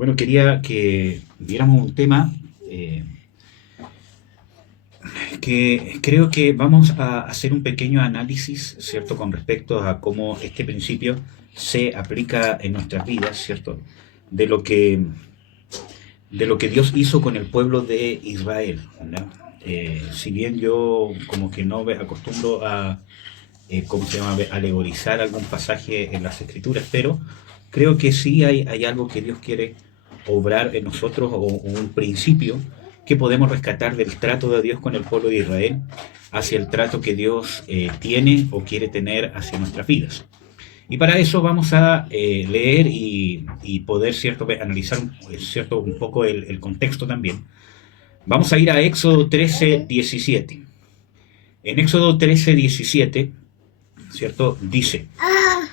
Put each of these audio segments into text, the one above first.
Bueno, quería que viéramos un tema eh, que creo que vamos a hacer un pequeño análisis, ¿cierto?, con respecto a cómo este principio se aplica en nuestras vidas, ¿cierto?, de lo que, de lo que Dios hizo con el pueblo de Israel, ¿no? Si bien yo como que no acostumbro a, ¿cómo se llama?, alegorizar algún pasaje en las Escrituras, pero creo que sí hay algo que Dios quiere obrar en nosotros o un principio que podemos rescatar del trato de Dios con el pueblo de Israel hacia el trato que Dios tiene o quiere tener hacia nuestras vidas. Y para eso vamos a leer y poder, ¿cierto?, analizar, ¿cierto?, un poco el contexto también. Vamos a ir a Éxodo 13:17. En Éxodo 13:17, ¿cierto?, dice: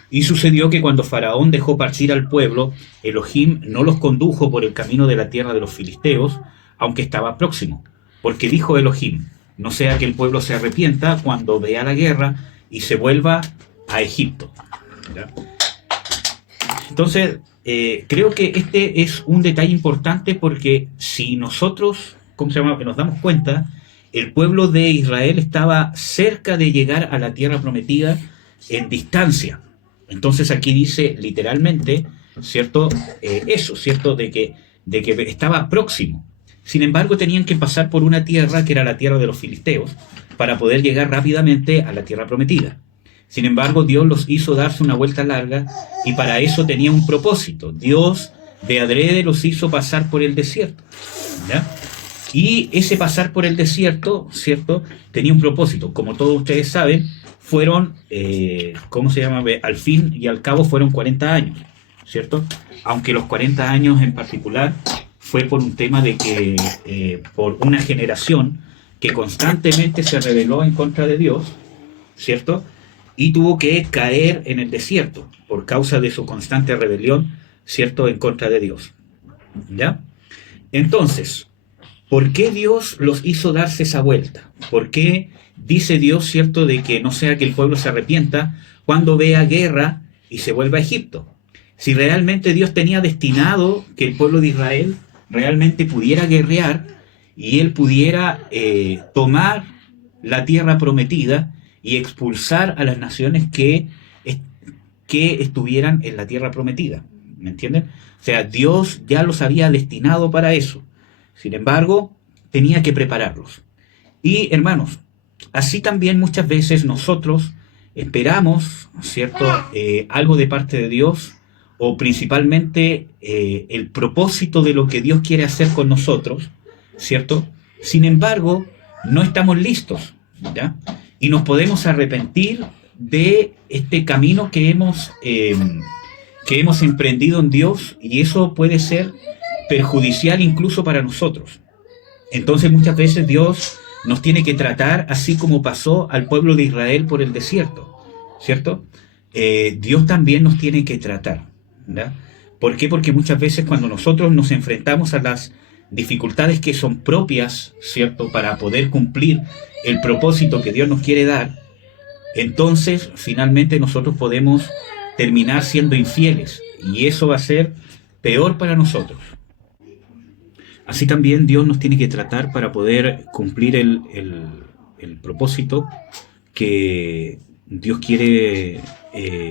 y sucedió que cuando Faraón dejó partir al pueblo, Elohim no los condujo por el camino de la tierra de los filisteos, aunque estaba próximo. Porque dijo Elohim: no sea que el pueblo se arrepienta cuando vea la guerra y se vuelva a Egipto. ¿Ya? Entonces, creo que este es un detalle importante porque si nosotros, ¿cómo se llama?, nos damos cuenta, el pueblo de Israel estaba cerca de llegar a la tierra prometida en distancia. Entonces aquí dice literalmente, ¿cierto? Eso, ¿cierto? De que estaba próximo. Sin embargo, tenían que pasar por una tierra que era la tierra de los filisteos para poder llegar rápidamente a la tierra prometida. Sin embargo, Dios los hizo darse una vuelta larga y para eso tenía un propósito. Dios de adrede los hizo pasar por el desierto, ¿ya? Y ese pasar por el desierto, ¿cierto?, tenía un propósito. Como todos ustedes saben, fueron, ¿cómo se llama? Al fin y al cabo fueron 40 años, ¿cierto? Aunque los 40 años en particular fue por un tema de que, por una generación que constantemente se rebeló en contra de Dios, ¿cierto? Y tuvo que caer en el desierto por causa de su constante rebelión, ¿cierto?, en contra de Dios, ¿ya? Entonces, ¿por qué Dios los hizo darse esa vuelta? ¿Por qué dice Dios, cierto, de que no sea que el pueblo se arrepienta cuando vea guerra y se vuelva a Egipto? Si realmente Dios tenía destinado que el pueblo de Israel realmente pudiera guerrear y él pudiera tomar la tierra prometida y expulsar a las naciones que estuvieran en la tierra prometida. ¿Me entienden? O sea, Dios ya los había destinado para eso. Sin embargo, tenía que prepararlos. Y hermanos, así también muchas veces nosotros esperamos, ¿cierto?, algo de parte de Dios, o principalmente el propósito de lo que Dios quiere hacer con nosotros, ¿cierto? Sin embargo, no estamos listos, ¿ya? Y nos podemos arrepentir de este camino que hemos emprendido en Dios, y eso puede ser perjudicial incluso para nosotros. Entonces muchas veces Dios nos tiene que tratar así como pasó al pueblo de Israel por el desierto, ¿cierto? Dios también nos tiene que tratar, ¿verdad? ¿Por qué? Porque muchas veces cuando nosotros nos enfrentamos a las dificultades que son propias, ¿cierto?, para poder cumplir el propósito que Dios nos quiere dar, entonces finalmente nosotros podemos terminar siendo infieles y eso va a ser peor para nosotros. Así también Dios nos tiene que tratar para poder cumplir el propósito que Dios quiere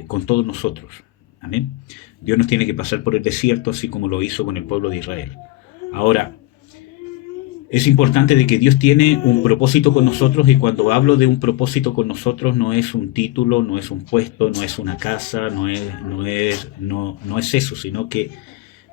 con todos nosotros. Amén. Dios nos tiene que pasar por el desierto así como lo hizo con el pueblo de Israel. Ahora, es importante de que Dios tiene un propósito con nosotros, y cuando hablo de un propósito con nosotros no es un título, no es un puesto, no es una casa, no es eso, sino que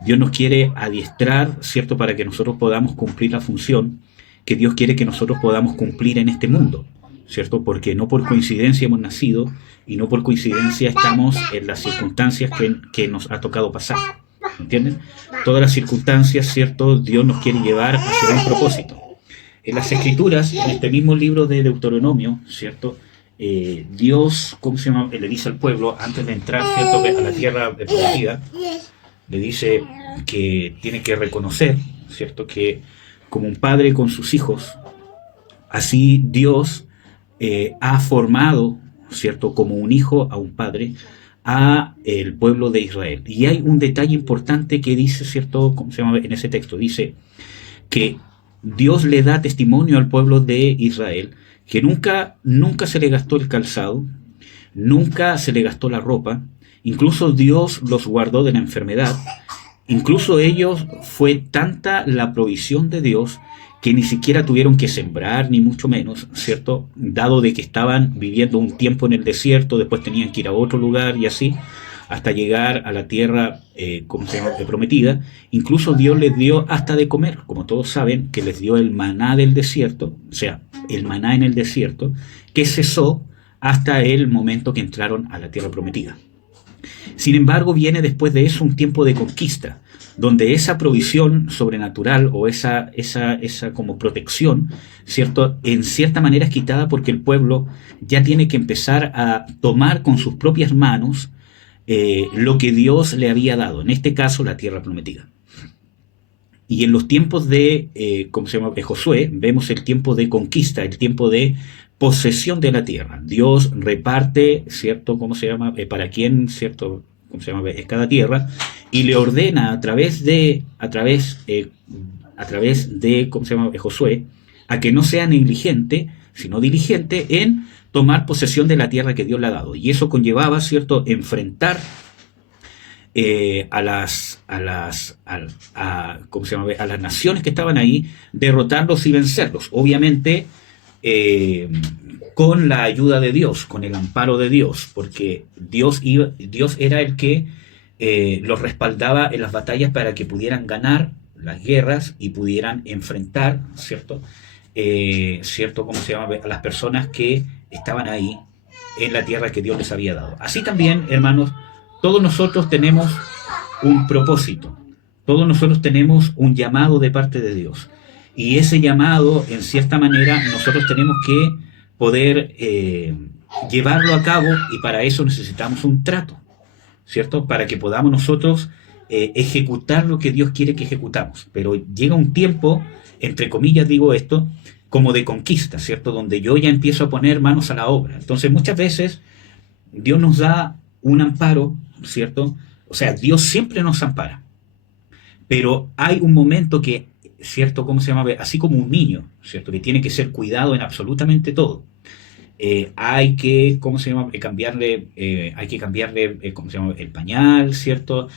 Dios nos quiere adiestrar, ¿cierto?, para que nosotros podamos cumplir la función que Dios quiere que nosotros podamos cumplir en este mundo, ¿cierto? Porque no por coincidencia hemos nacido y no por coincidencia estamos en las circunstancias que nos ha tocado pasar, ¿entienden? Todas las circunstancias, ¿cierto?, Dios nos quiere llevar hacia un propósito. En las Escrituras, en este mismo libro de Deuteronomio, ¿cierto?, Dios, ¿cómo se llama?, le dice al pueblo, antes de entrar, ¿cierto?, a la tierra prometida, le dice que tiene que reconocer, ¿cierto?, que como un padre con sus hijos, así Dios ha formado, ¿cierto?, como un hijo a un padre, a el pueblo de Israel. Y hay un detalle importante que dice, ¿cierto? ¿Cómo se llama? En ese texto dice que Dios le da testimonio al pueblo de Israel que nunca se le gastó el calzado, nunca se le gastó la ropa, incluso Dios los guardó de la enfermedad, incluso ellos fue tanta la provisión de Dios que ni siquiera tuvieron que sembrar, ni mucho menos, ¿cierto? Dado de que estaban viviendo un tiempo en el desierto, después tenían que ir a otro lugar y así, hasta llegar a la tierra ¿cómo se llama? Prometida. Incluso Dios les dio hasta de comer, como todos saben, que les dio el maná del desierto, o sea, el maná en el desierto, que cesó hasta el momento que entraron a la tierra prometida. Sin embargo, viene después de eso un tiempo de conquista, donde esa provisión sobrenatural o esa como protección, ¿cierto? En cierta manera es quitada porque el pueblo ya tiene que empezar a tomar con sus propias manos lo que Dios le había dado, en este caso la tierra prometida. Y en los tiempos de, ¿cómo se llama? De Josué, vemos el tiempo de conquista, el tiempo de posesión de la tierra. Dios reparte, ¿cierto? ¿Cómo se llama? Para quién, ¿cierto? ¿Cómo se llama? Es cada tierra, y le ordena a través de, ¿cómo se llama? Josué, a que no sea negligente, sino diligente en tomar posesión de la tierra que Dios le ha dado. Y eso conllevaba, ¿cierto?, enfrentar ¿cómo se llama? A las naciones que estaban ahí, derrotarlos y vencerlos. Obviamente, con la ayuda de Dios, con el amparo de Dios, porque Dios era el que los respaldaba en las batallas para que pudieran ganar las guerras y pudieran enfrentar, ¿cierto? ¿Cómo se llama? A las personas que estaban ahí en la tierra que Dios les había dado. Así también, hermanos, todos nosotros tenemos un propósito, todos nosotros tenemos un llamado de parte de Dios. Y ese llamado, en cierta manera, nosotros tenemos que poder llevarlo a cabo, y para eso necesitamos un trato, ¿cierto? Para que podamos nosotros ejecutar lo que Dios quiere que ejecutamos. Pero llega un tiempo, entre comillas digo esto, como de conquista, ¿cierto? Donde yo ya empiezo a poner manos a la obra. Entonces muchas veces Dios nos da un amparo, ¿cierto? O sea, Dios siempre nos ampara. Pero hay un momento que, ¿cierto? ¿Cómo se llama? Así como un niño, ¿cierto? Que tiene que ser cuidado en absolutamente todo. Hay que, ¿cómo se llama? Hay que cambiarle, ¿cómo se llama? El pañal, ¿cierto?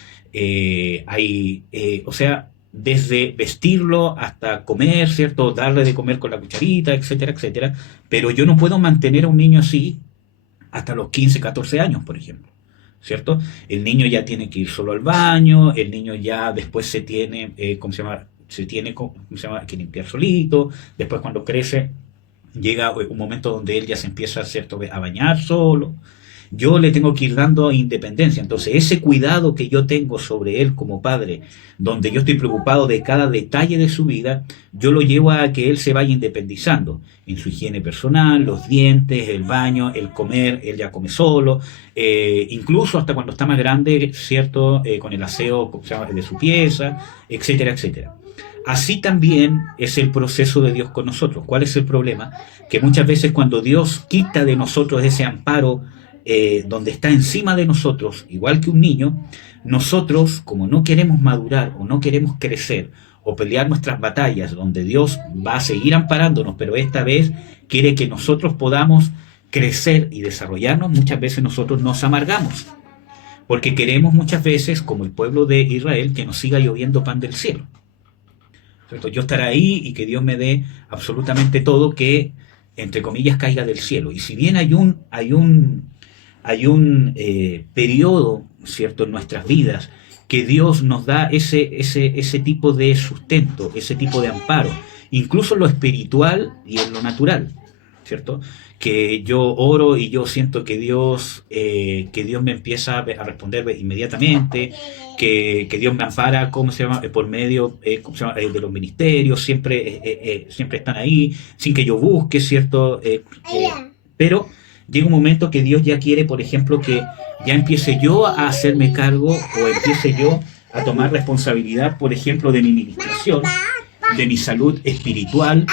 O sea, desde vestirlo hasta comer, ¿cierto? Darle de comer con la cucharita, etcétera, etcétera. Pero yo no puedo mantener a un niño así hasta los 15, 14 años, por ejemplo, ¿cierto? El niño ya tiene que ir solo al baño, el niño ya después se tiene, ¿cómo se llama? Que limpiar solito, después cuando crece llega un momento donde él ya se empieza, ¿cierto?, a bañar solo. Yo le tengo que ir dando independencia. Entonces, ese cuidado que yo tengo sobre él como padre, donde yo estoy preocupado de cada detalle de su vida, yo lo llevo a que él se vaya independizando en su higiene personal, los dientes, el baño, el comer, él ya come solo, incluso hasta cuando está más grande, ¿cierto?, con el aseo, ¿cómo se llama?, de su pieza, etcétera, etcétera. Así también es el proceso de Dios con nosotros. ¿Cuál es el problema? Que muchas veces cuando Dios quita de nosotros ese amparo, donde está encima de nosotros, igual que un niño, nosotros, como no queremos madurar o no queremos crecer o pelear nuestras batallas, donde Dios va a seguir amparándonos, pero esta vez quiere que nosotros podamos crecer y desarrollarnos, muchas veces nosotros nos amargamos, porque queremos muchas veces, como el pueblo de Israel, que nos siga lloviendo pan del cielo, ¿cierto? Yo estar ahí y que Dios me dé absolutamente todo, que entre comillas caiga del cielo. Y si bien hay un periodo, ¿cierto?, en nuestras vidas que Dios nos da ese tipo de sustento, ese tipo de amparo, incluso en lo espiritual y en lo natural, ¿cierto? Que yo oro y yo siento que Dios me empieza a responder inmediatamente, que Dios me ampara, ¿cómo se llama?, por medio, ¿cómo se llama?, de los ministerios, siempre están ahí, sin que yo busque, ¿cierto? Pero llega un momento que Dios ya quiere, por ejemplo, que ya empiece yo a hacerme cargo o empiece yo a tomar responsabilidad, por ejemplo, de mi ministración, de mi salud espiritual,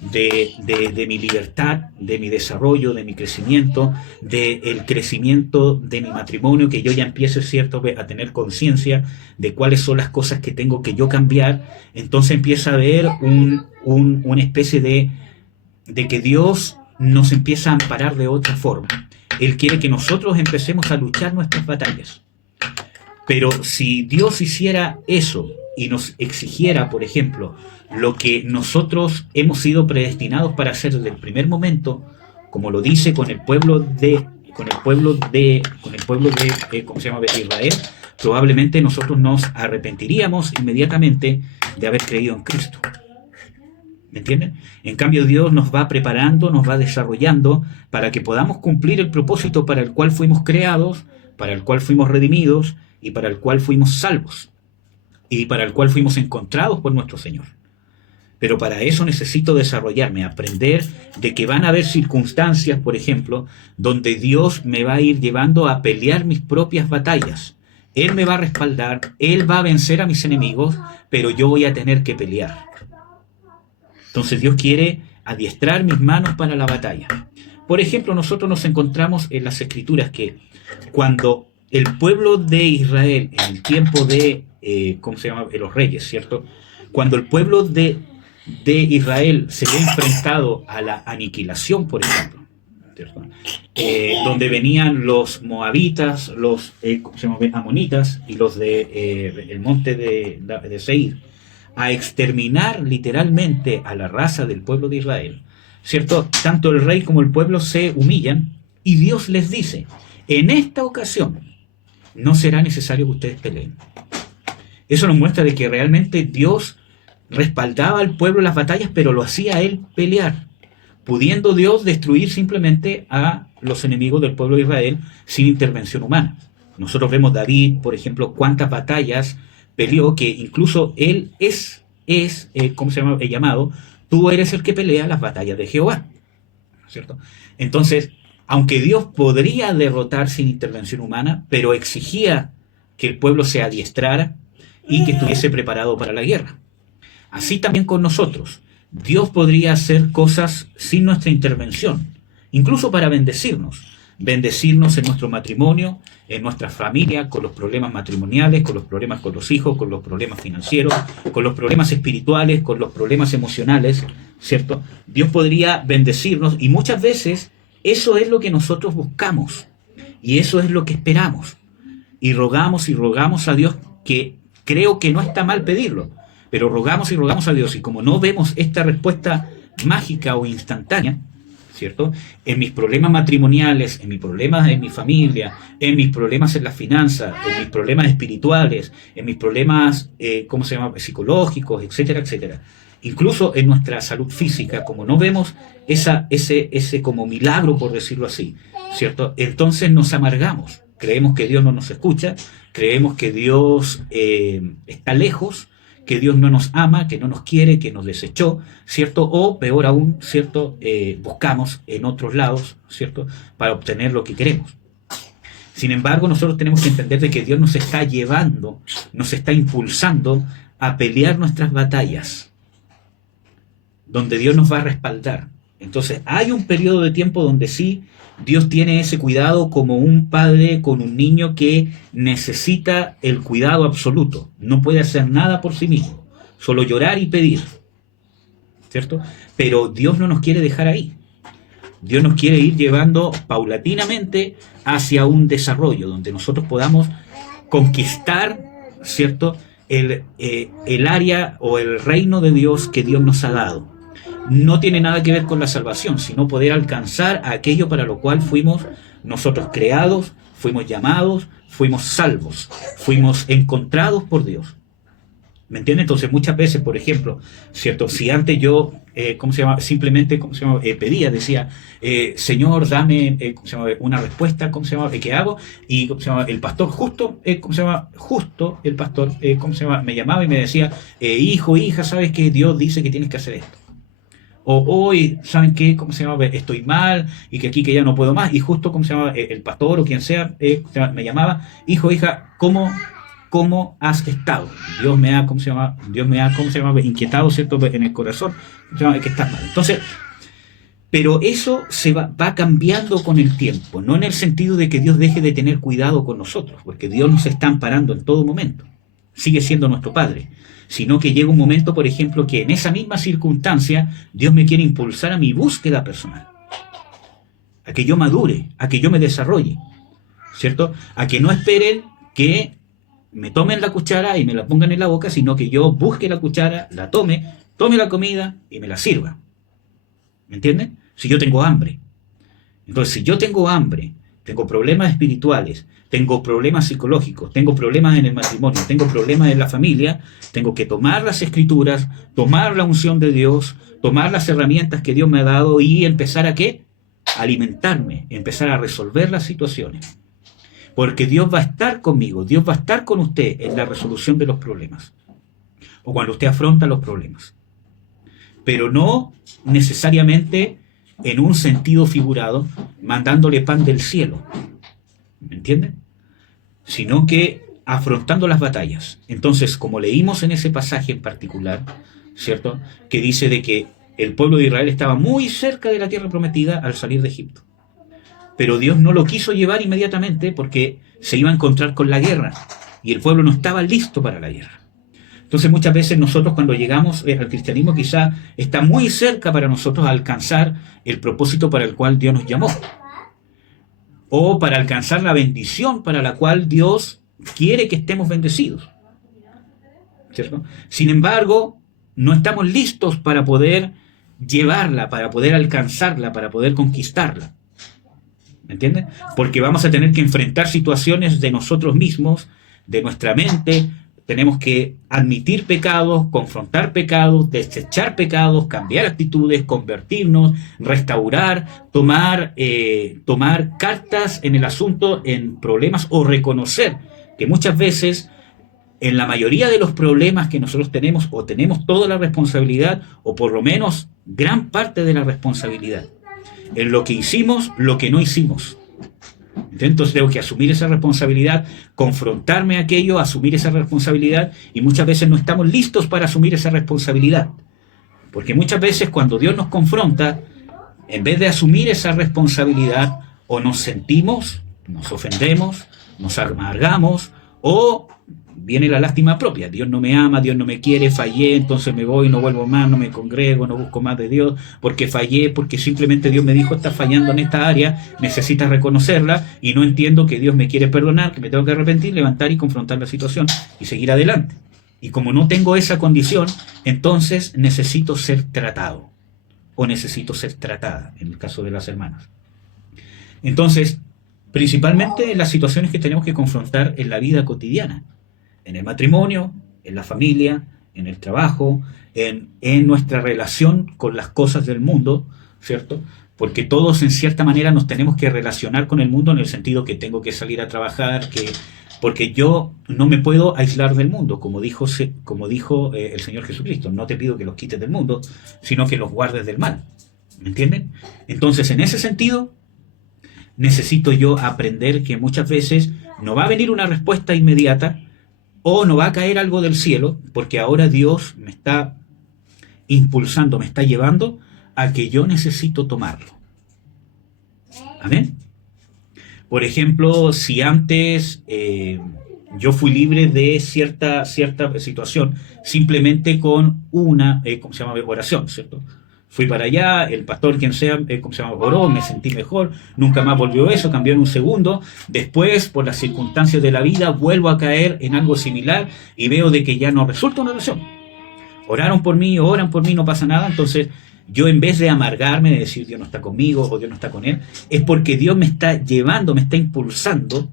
de mi libertad, de mi desarrollo, de mi crecimiento, del crecimiento de mi matrimonio, que yo ya empiece, ¿cierto?, a tener conciencia de cuáles son las cosas que tengo que yo cambiar. Entonces empieza a haber una especie de que Dios nos empieza a amparar de otra forma. Él quiere que nosotros empecemos a luchar nuestras batallas. Pero si Dios hiciera eso y nos exigiera, por ejemplo, lo que nosotros hemos sido predestinados para hacer desde el primer momento, como lo dice con el pueblo de ¿cómo se llama?, de Israel, probablemente nosotros nos arrepentiríamos inmediatamente de haber creído en Cristo. ¿Me entienden? En cambio, Dios nos va preparando, nos va desarrollando para que podamos cumplir el propósito para el cual fuimos creados, para el cual fuimos redimidos y para el cual fuimos salvos y para el cual fuimos encontrados por nuestro Señor. Pero para eso necesito desarrollarme, aprender de que van a haber circunstancias, por ejemplo, donde Dios me va a ir llevando a pelear mis propias batallas. Él me va a respaldar, Él va a vencer a mis enemigos, pero yo voy a tener que pelear. Entonces Dios quiere adiestrar mis manos para la batalla. Por ejemplo, nosotros nos encontramos en las Escrituras que cuando el pueblo de Israel, en el tiempo de, ¿cómo se llama?, de los reyes, ¿cierto? Cuando el pueblo de Israel se ve enfrentado a la aniquilación, por ejemplo, ¿cierto?, donde venían los moabitas, los ¿cómo se llama?, amonitas y los de el monte de Seir, a exterminar literalmente a la raza del pueblo de Israel, ¿cierto? Tanto el rey como el pueblo se humillan y Dios les dice, en esta ocasión no será necesario que ustedes peleen. Eso nos muestra de que realmente Dios respaldaba al pueblo en las batallas, pero lo hacía a él pelear, pudiendo Dios destruir simplemente a los enemigos del pueblo de Israel sin intervención humana. Nosotros vemos David, por ejemplo, cuántas batallas peleó, que incluso él ¿cómo se llama?, llamado, tú eres el que pelea las batallas de Jehová, ¿cierto? Entonces, aunque Dios podría derrotar sin intervención humana, pero exigía que el pueblo se adiestrara y que estuviese preparado para la guerra. Así también con nosotros. Dios podría hacer cosas sin nuestra intervención, incluso para bendecirnos en nuestro matrimonio, en nuestra familia, con los problemas matrimoniales, con los problemas con los hijos, con los problemas financieros, con los problemas espirituales, con los problemas emocionales, ¿cierto? Dios podría bendecirnos y muchas veces eso es lo que nosotros buscamos y eso es lo que esperamos y rogamos a Dios, que creo que no está mal pedirlo, pero rogamos y rogamos a Dios y como no vemos esta respuesta mágica o instantánea, ¿cierto?, en mis problemas matrimoniales, en mis problemas en mi familia, en mis problemas en las finanzas, en mis problemas espirituales, en mis problemas, ¿cómo se llama?, psicológicos, etcétera, etcétera. Incluso en nuestra salud física, como no vemos ese como milagro, por decirlo así, ¿cierto?, entonces nos amargamos. Creemos que Dios no nos escucha, creemos que Dios está lejos, que Dios no nos ama, que no nos quiere, que nos desechó, ¿cierto? O peor aún, ¿cierto?, buscamos en otros lados, ¿cierto?, para obtener lo que queremos. Sin embargo, nosotros tenemos que entender de que Dios nos está llevando, nos está impulsando a pelear nuestras batallas, donde Dios nos va a respaldar. Entonces, hay un periodo de tiempo donde sí, Dios tiene ese cuidado como un padre con un niño que necesita el cuidado absoluto. No puede hacer nada por sí mismo, solo llorar y pedir, ¿cierto? Pero Dios no nos quiere dejar ahí. Dios nos quiere ir llevando paulatinamente hacia un desarrollo donde nosotros podamos conquistar, ¿cierto?, el área o el reino de Dios que Dios nos ha dado. No tiene nada que ver con la salvación, sino poder alcanzar aquello para lo cual fuimos nosotros creados, fuimos llamados, fuimos salvos, fuimos encontrados por Dios. ¿Me entiende? Entonces muchas veces, por ejemplo, ¿cierto?, si antes yo, simplemente, pedía, decía, Señor, dame, una respuesta, ¿qué hago? Y, el pastor justo, el pastor, me llamaba y me decía, hijo, hija, ¿sabes que Dios dice que tienes que hacer esto? O hoy, ¿saben qué? Estoy mal y que aquí que ya no puedo más. Y justo, el pastor o quien sea, me llamaba, hijo, hija, ¿cómo cómo has estado. Dios me ha, inquietado, ¿cierto?, en el corazón, que estás mal. Entonces, pero eso va cambiando con el tiempo, no en el sentido de que Dios deje de tener cuidado con nosotros, porque Dios nos está amparando en todo momento, sigue siendo nuestro Padre, sino que llega un momento, por ejemplo, que en esa misma circunstancia Dios me quiere impulsar a mi búsqueda personal, a que yo madure, a que yo me desarrolle, ¿cierto? A que no esperen que me tomen la cuchara y me la pongan en la boca, sino que yo busque la cuchara, la tome la comida y me la sirva. ¿Me entienden? Si yo tengo hambre. Entonces, si yo tengo hambre, tengo problemas espirituales, tengo problemas psicológicos, tengo problemas en el matrimonio, tengo problemas en la familia, tengo que tomar las escrituras, tomar la unción de Dios, tomar las herramientas que Dios me ha dado y empezar a ¿qué? Alimentarme, empezar a resolver las situaciones. Porque Dios va a estar conmigo, Dios va a estar con usted en la resolución de los problemas. O cuando usted afronta los problemas. Pero no necesariamente en un sentido figurado, mandándole pan del cielo. ¿Me entienden? Sino que afrontando las batallas. Entonces, como leímos en ese pasaje en particular, ¿cierto?, que dice de que el pueblo de Israel estaba muy cerca de la tierra prometida al salir de Egipto. Pero Dios no lo quiso llevar inmediatamente porque se iba a encontrar con la guerra y el pueblo no estaba listo para la guerra. Entonces muchas veces nosotros cuando llegamos al cristianismo quizá está muy cerca para nosotros alcanzar el propósito para el cual Dios nos llamó. O para alcanzar la bendición para la cual Dios quiere que estemos bendecidos. ¿Cierto? Sin embargo, no estamos listos para poder llevarla, para poder alcanzarla, para poder conquistarla. ¿Me entienden? Porque vamos a tener que enfrentar situaciones de nosotros mismos, de nuestra mente. Tenemos que admitir pecados, confrontar pecados, desechar pecados, cambiar actitudes, convertirnos, restaurar, tomar cartas en el asunto, en problemas, o reconocer que muchas veces en la mayoría de los problemas que nosotros tenemos, o tenemos toda la responsabilidad, o por lo menos gran parte de la responsabilidad, en lo que hicimos, lo que no hicimos. Entonces tengo que asumir esa responsabilidad, confrontarme a aquello, asumir esa responsabilidad, y muchas veces no estamos listos para asumir esa responsabilidad. Porque muchas veces cuando Dios nos confronta, en vez de asumir esa responsabilidad, o nos sentimos, nos ofendemos, nos amargamos, o viene la lástima propia. Dios no me ama, Dios no me quiere, fallé, entonces me voy, no vuelvo más, no me congrego, no busco más de Dios, porque fallé, porque simplemente Dios me dijo, estás fallando en esta área, necesitas reconocerla, y no entiendo que Dios me quiere perdonar, que me tengo que arrepentir, levantar y confrontar la situación y seguir adelante. Y como no tengo esa condición, entonces necesito ser tratado, o necesito ser tratada, en el caso de las hermanas. Entonces, principalmente en las situaciones que tenemos que confrontar en la vida cotidiana, en el matrimonio, en la familia, en el trabajo, en nuestra relación con las cosas del mundo, ¿cierto? Porque todos en cierta manera nos tenemos que relacionar con el mundo en el sentido que tengo que salir a trabajar, porque yo no me puedo aislar del mundo, como dijo el Señor Jesucristo. No te pido que los quites del mundo, sino que los guardes del mal. ¿Me entienden? Entonces, en ese sentido, necesito yo aprender que muchas veces no va a venir una respuesta inmediata, o no va a caer algo del cielo, porque ahora Dios me está impulsando, me está llevando a que yo necesito tomarlo. ¿Amén? Por ejemplo, si antes yo fui libre de cierta situación, simplemente con una, oración, ¿cierto? Fui para allá, el pastor, quien sea, oró, me sentí mejor, nunca más volvió eso, cambió en un segundo. Después, por las circunstancias de la vida, vuelvo a caer en algo similar y veo de que ya no resulta una oración. Oraron por mí, oran por mí, no pasa nada. Entonces, yo en vez de amargarme, de decir Dios no está conmigo o Dios no está con él, es porque Dios me está llevando, me está impulsando,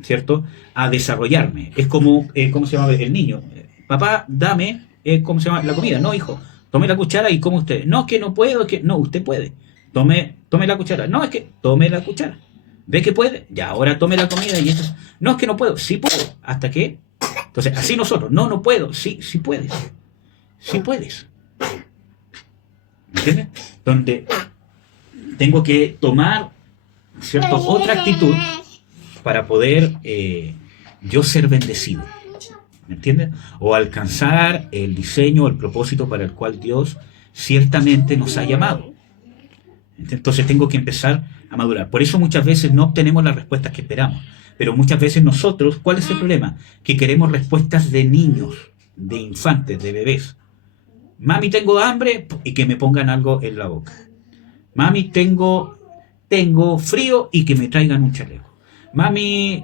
¿cierto?, a desarrollarme. Es como, ¿cómo se llama el niño? Papá, dame, la comida. No, hijo. Tome la cuchara y come usted. No, es que no puedo, es que no, usted puede. Tome la cuchara. No, es que tome la cuchara. ¿Ve que puede? Ya, ahora tome la comida y esto. No, es que no puedo. Sí puedo. ¿Hasta qué? Entonces, así nosotros. No, no puedo. Sí, sí puedes. Sí puedes. ¿Me entiendes? Donde tengo que tomar, ¿cierto?, otra actitud para poder yo ser bendecido. ¿me entienden? O alcanzar el diseño, el propósito para el cual Dios ciertamente nos ha llamado. Entonces tengo que empezar a madurar. Por eso muchas veces no obtenemos las respuestas que esperamos. Pero muchas veces nosotros, ¿cuál es el problema? Que queremos respuestas de niños, de infantes, de bebés. Mami, tengo hambre, y que me pongan algo en la boca. Mami, tengo frío, y que me traigan un chaleco. Mami,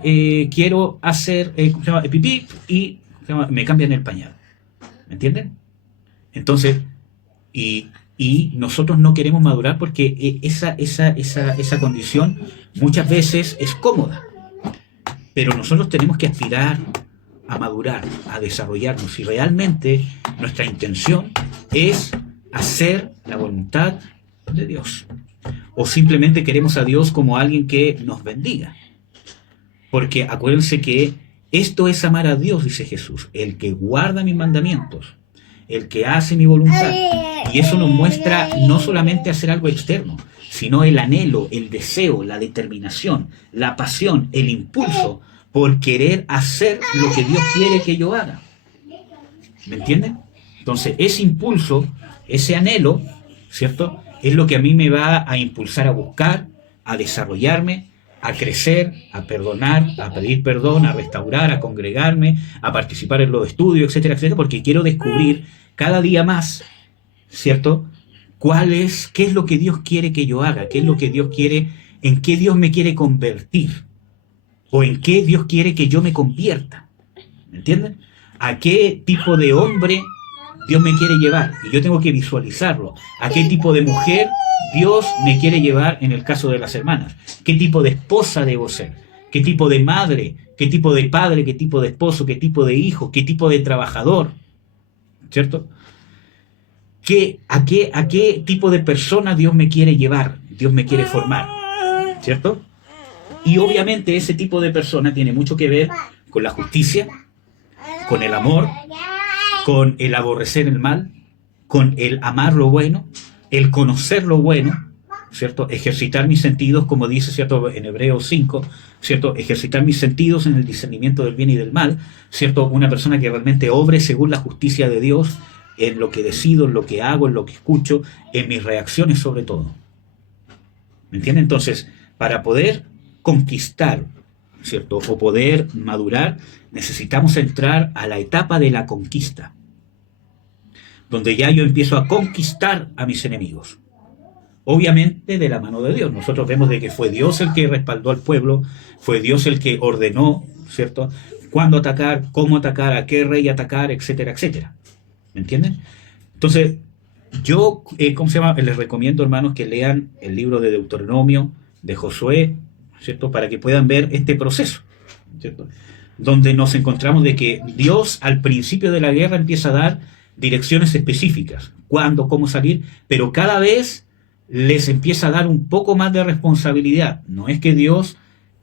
quiero hacer ¿cómo se llama? Pipí, y me cambian el pañal. ¿Me entienden? Entonces, y nosotros no queremos madurar porque esa condición muchas veces es cómoda. Pero nosotros tenemos que aspirar a madurar, a desarrollarnos. Si realmente nuestra intención es hacer la voluntad de Dios. O simplemente queremos a Dios como alguien que nos bendiga. Porque acuérdense que esto es amar a Dios, dice Jesús. El que guarda mis mandamientos, el que hace mi voluntad. Y eso nos muestra no solamente hacer algo externo, sino el anhelo, el deseo, la determinación, la pasión, el impulso por querer hacer lo que Dios quiere que yo haga. ¿Me entienden? Entonces, ese impulso, ese anhelo, ¿cierto? Es lo que a mí me va a impulsar a buscar, a desarrollarme, a crecer, a perdonar, a pedir perdón, a restaurar, a congregarme, a participar en los estudios, etcétera, etcétera, porque quiero descubrir cada día más, ¿cierto? ¿Qué es lo que Dios quiere que yo haga? ¿Qué es lo que Dios quiere, en qué Dios me quiere convertir? ¿O en qué Dios quiere que yo me convierta? ¿Me entienden? ¿A qué tipo de hombre Dios me quiere llevar? Y yo tengo que visualizarlo. ¿A qué tipo de mujer Dios me quiere llevar en el caso de las hermanas? ¿Qué tipo de esposa debo ser? ¿Qué tipo de madre? ¿Qué tipo de padre? ¿Qué tipo de esposo? ¿Qué tipo de hijo? ¿Qué tipo de trabajador? ¿Cierto? ¿A qué tipo de persona Dios me quiere llevar? Dios me quiere formar. ¿Cierto? Y obviamente ese tipo de persona tiene mucho que ver con la justicia, con el amor, con el aborrecer el mal, con el amar lo bueno, el conocer lo bueno, ¿cierto? Ejercitar mis sentidos, como dice, ¿cierto? En Hebreos 5, ¿cierto? Ejercitar mis sentidos en el discernimiento del bien y del mal, ¿cierto? Una persona que realmente obre según la justicia de Dios, en lo que decido, en lo que hago, en lo que escucho, en mis reacciones sobre todo. ¿Me entienden? Entonces, para poder conquistar, ¿cierto? O poder madurar, necesitamos entrar a la etapa de la conquista, donde ya yo empiezo a conquistar a mis enemigos. Obviamente de la mano de Dios. Nosotros vemos de que fue Dios el que respaldó al pueblo, fue Dios el que ordenó, ¿cierto? Cuándo atacar, cómo atacar, a qué rey atacar, etcétera, etcétera. ¿Me entienden? Entonces, yo, ¿cómo se llama? Les recomiendo, hermanos, que lean el libro de Deuteronomio, de Josué, ¿cierto? Para que puedan ver este proceso, ¿cierto? Donde nos encontramos de que Dios al principio de la guerra empieza a dar direcciones específicas, cuándo, cómo salir, pero cada vez les empieza a dar un poco más de responsabilidad. No es que Dios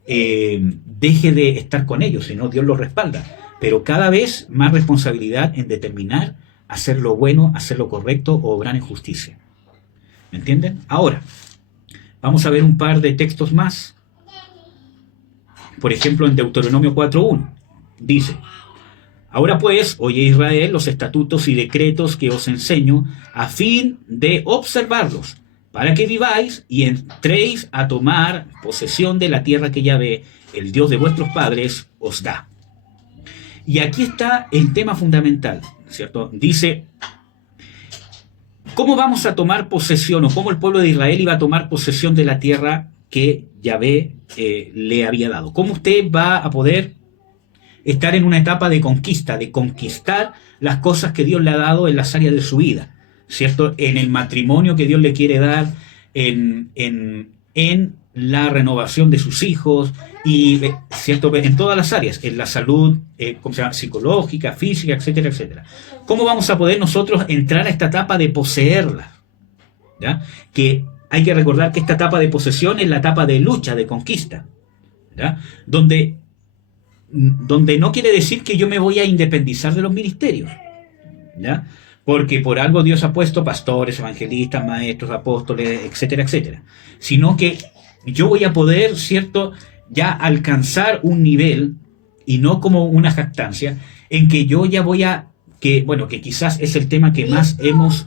deje de estar con ellos, sino Dios los respalda, pero cada vez más responsabilidad en determinar hacer lo bueno, hacer lo correcto o obrar en justicia. ¿Me entienden? Ahora, vamos a ver un par de textos más. Por ejemplo, en Deuteronomio 4.1 dice: ahora pues, oye Israel, los estatutos y decretos que os enseño, a fin de observarlos, para que viváis y entréis a tomar posesión de la tierra que Yahvé, el Dios de vuestros padres, os da. Y aquí está el tema fundamental, ¿cierto? Dice, ¿cómo vamos a tomar posesión o cómo el pueblo de Israel iba a tomar posesión de la tierra que Yahvé le había dado? ¿Cómo usted va a poder estar en una etapa de conquista, de conquistar las cosas que Dios le ha dado en las áreas de su vida, ¿cierto? En el matrimonio que Dios le quiere dar, en la renovación de sus hijos, y ¿cierto? En todas las áreas, en la salud, ¿cómo se llama? Psicológica, física, etcétera, etcétera. ¿Cómo vamos a poder nosotros entrar a esta etapa de poseerla? ¿Ya? Que hay que recordar que esta etapa de posesión es la etapa de lucha, de conquista, ¿ya? Donde no quiere decir que yo me voy a independizar de los ministerios, ¿ya? Porque por algo Dios ha puesto pastores, evangelistas, maestros, apóstoles, etcétera, etcétera. Sino que yo voy a poder, ¿cierto?, ya alcanzar un nivel, y no como una jactancia, en que yo ya voy a, que quizás es el tema que más hemos,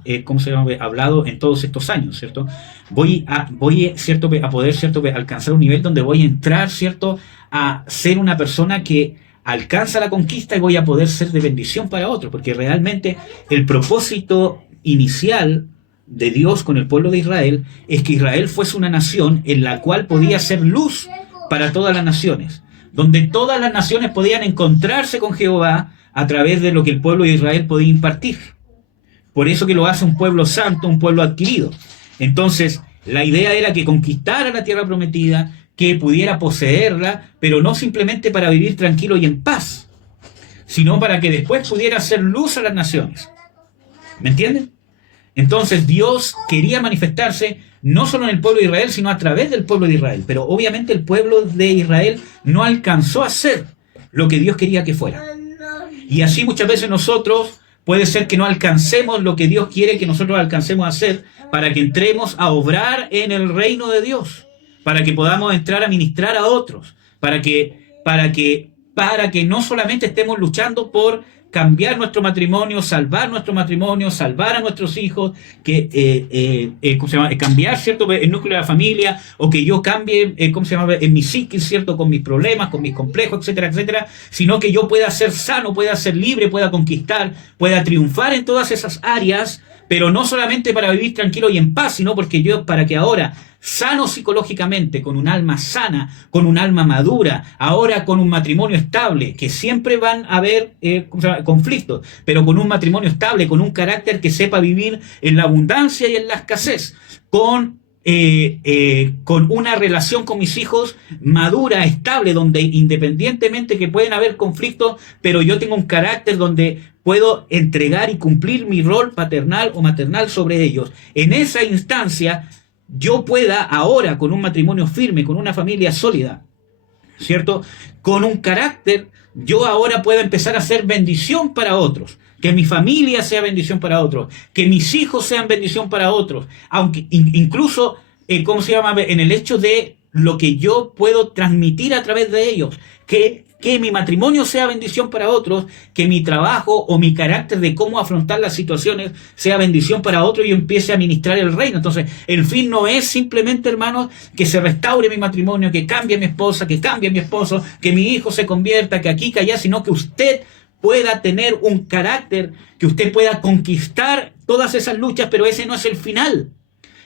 hablado en todos estos años, ¿cierto? ¿Cierto? A poder, ¿cierto? Alcanzar un nivel donde voy a entrar, ¿cierto? A ser una persona que alcanza la conquista y voy a poder ser de bendición para otros, porque realmente el propósito inicial de Dios con el pueblo de Israel es que Israel fuese una nación en la cual podía ser luz para todas las naciones, donde todas las naciones podían encontrarse con Jehová a través de lo que el pueblo de Israel podía impartir. Por eso que lo hace un pueblo santo, un pueblo adquirido. Entonces, la idea era que conquistara la tierra prometida, que pudiera poseerla, pero no simplemente para vivir tranquilo y en paz, sino para que después pudiera hacer luz a las naciones. ¿Me entienden? Entonces Dios quería manifestarse no solo en el pueblo de Israel, sino a través del pueblo de Israel. Pero obviamente el pueblo de Israel no alcanzó a ser lo que Dios quería que fuera. Y así muchas veces nosotros puede ser que no alcancemos lo que Dios quiere que nosotros alcancemos a hacer para que entremos a obrar en el reino de Dios, para que podamos entrar a ministrar a otros, para que no solamente estemos luchando por cambiar nuestro matrimonio, salvar a nuestros hijos, cambiar, ¿cierto?, el núcleo de la familia, o que yo cambie, en mi psiquis, ¿cierto?, con mis problemas, con mis complejos, etcétera, etcétera, sino que yo pueda ser sano, pueda ser libre, pueda conquistar, pueda triunfar en todas esas áreas, pero no solamente para vivir tranquilo y en paz, sino para que ahora, sano psicológicamente, con un alma sana, con un alma madura, ahora con un matrimonio estable, que siempre van a haber conflictos, pero con un matrimonio estable, con un carácter que sepa vivir en la abundancia y en la escasez, con una relación con mis hijos madura, estable, donde independientemente que pueden haber conflictos, pero yo tengo un carácter donde puedo entregar y cumplir mi rol paternal o maternal sobre ellos. En esa instancia, yo pueda ahora, con un matrimonio firme, con una familia sólida, ¿cierto?, con un carácter, yo ahora pueda empezar a ser bendición para otros. Que mi familia sea bendición para otros, que mis hijos sean bendición para otros, aunque incluso, en el hecho de lo que yo puedo transmitir a través de ellos, que mi matrimonio sea bendición para otros, que mi trabajo o mi carácter de cómo afrontar las situaciones sea bendición para otros y yo empiece a ministrar el reino. Entonces, el fin no es simplemente, hermanos, que se restaure mi matrimonio, que cambie mi esposa, que cambie mi esposo, que mi hijo se convierta, que aquí, que allá, sino que usted pueda tener un carácter, que usted pueda conquistar todas esas luchas, pero ese no es el final.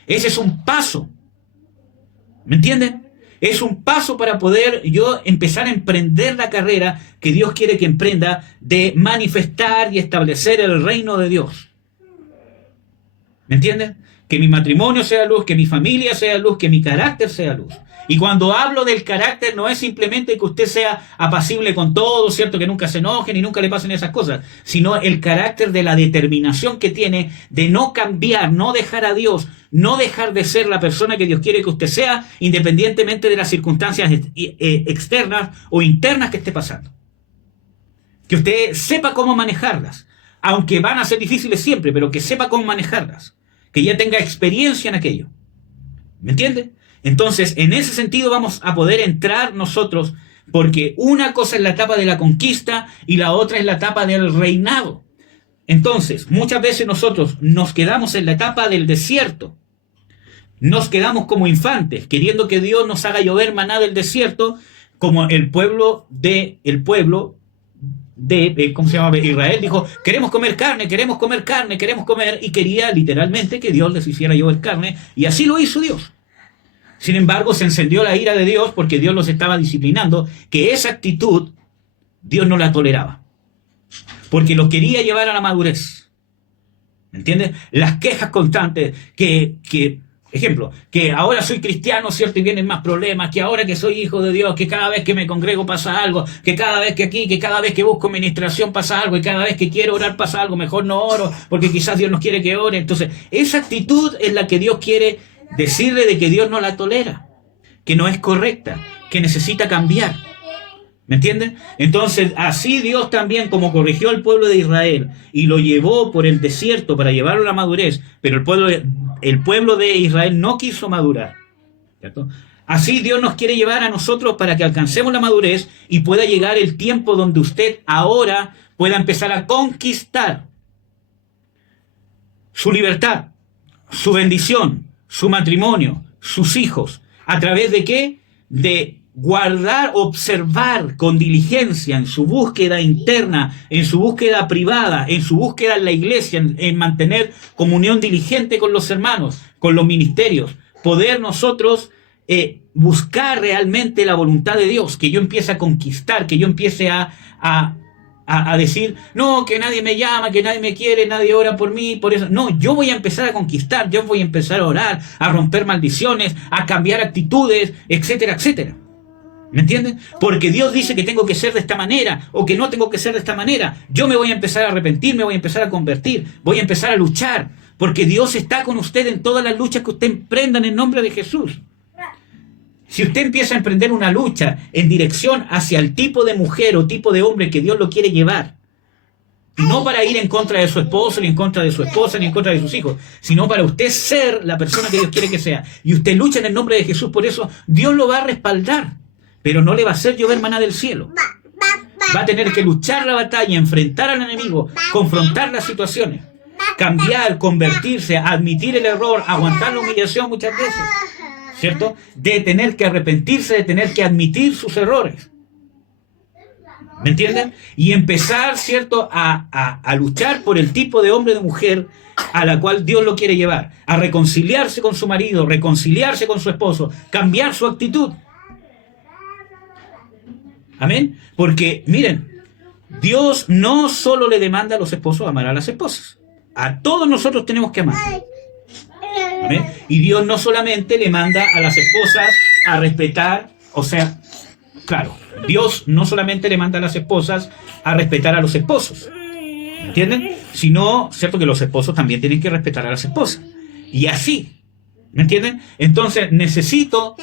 Ese es un paso. ¿Me entienden? Es un paso para poder yo empezar a emprender la carrera que Dios quiere que emprenda, de manifestar y establecer el reino de Dios. ¿Me entienden? Que mi matrimonio sea luz, que mi familia sea luz, que mi carácter sea luz. Y cuando hablo del carácter, no es simplemente que usted sea apacible con todo, ¿cierto?, que nunca se enoje ni nunca le pasen esas cosas, sino el carácter de la determinación que tiene de no cambiar, no dejar a Dios, no dejar de ser la persona que Dios quiere que usted sea, independientemente de las circunstancias externas o internas que esté pasando. Que usted sepa cómo manejarlas, aunque van a ser difíciles siempre, pero que sepa cómo manejarlas, que ya tenga experiencia en aquello. ¿Me entiende? Entonces, en ese sentido vamos a poder entrar nosotros, porque una cosa es la etapa de la conquista y la otra es la etapa del reinado. Entonces, muchas veces nosotros nos quedamos en la etapa del desierto, nos quedamos como infantes, queriendo que Dios nos haga llover maná del desierto, como el pueblo de Israel dijo, queremos comer carne, y quería literalmente que Dios les hiciera llover carne, y así lo hizo Dios. Sin embargo, se encendió la ira de Dios porque Dios los estaba disciplinando, que esa actitud Dios no la toleraba, porque los quería llevar a la madurez. ¿Me entiendes? Las quejas constantes, ejemplo, que ahora soy cristiano, ¿cierto?, y vienen más problemas, que ahora que soy hijo de Dios, que cada vez que me congrego pasa algo, que cada vez que cada vez que busco ministración pasa algo, y cada vez que quiero orar pasa algo, mejor no oro, porque quizás Dios nos quiere que ore. Entonces, esa actitud es la que Dios quiere decirle de que Dios no la tolera, que no es correcta, que necesita cambiar. ¿Me entienden? Entonces, así Dios también, como corrigió al pueblo de Israel y lo llevó por el desierto para llevarlo a la madurez, pero el pueblo de Israel no quiso madurar, ¿cierto? Así Dios nos quiere llevar a nosotros para que alcancemos la madurez y pueda llegar el tiempo donde usted ahora pueda empezar a conquistar su libertad, su bendición, su matrimonio, sus hijos. ¿A través de qué? De guardar, observar con diligencia en su búsqueda interna, en su búsqueda privada, en su búsqueda en la iglesia, en mantener comunión diligente con los hermanos, con los ministerios. Poder nosotros buscar realmente la voluntad de Dios, que yo empiece a conquistar, que yo empiece a decir, no, que nadie me llama, que nadie me quiere, nadie ora por mí, por eso. No, yo voy a empezar a conquistar, yo voy a empezar a orar, a romper maldiciones, a cambiar actitudes, etcétera, etcétera. ¿Me entienden? Porque Dios dice que tengo que ser de esta manera o que no tengo que ser de esta manera. Yo me voy a empezar a arrepentir, me voy a empezar a convertir, voy a empezar a luchar, porque Dios está con usted en todas las luchas que usted emprenda en el nombre de Jesús. Si usted empieza a emprender una lucha en dirección hacia el tipo de mujer o tipo de hombre que Dios lo quiere llevar, y no para ir en contra de su esposo, ni en contra de su esposa, ni en contra de sus hijos, sino para usted ser la persona que Dios quiere que sea, y usted lucha en el nombre de Jesús, por eso Dios lo va a respaldar, pero no le va a hacer llover maná del cielo. Va a tener que luchar la batalla, enfrentar al enemigo, confrontar las situaciones, cambiar, convertirse, admitir el error, aguantar la humillación muchas veces, ¿cierto? De tener que arrepentirse, de tener que admitir sus errores. ¿Me entienden? Y empezar, ¿cierto?, a luchar por el tipo de hombre o de mujer a la cual Dios lo quiere llevar, a reconciliarse con su marido, reconciliarse con su esposo, cambiar su actitud. Amén. Porque, miren, Dios no solo le demanda a los esposos amar a las esposas. A todos nosotros tenemos que amar. ¿Amén? Y Dios no solamente le manda a las esposas a respetar, o sea, claro, Dios no solamente le manda a las esposas a respetar a los esposos, ¿entienden? Sino, cierto, que los esposos también tienen que respetar a las esposas. Y así, ¿me entienden? Entonces necesito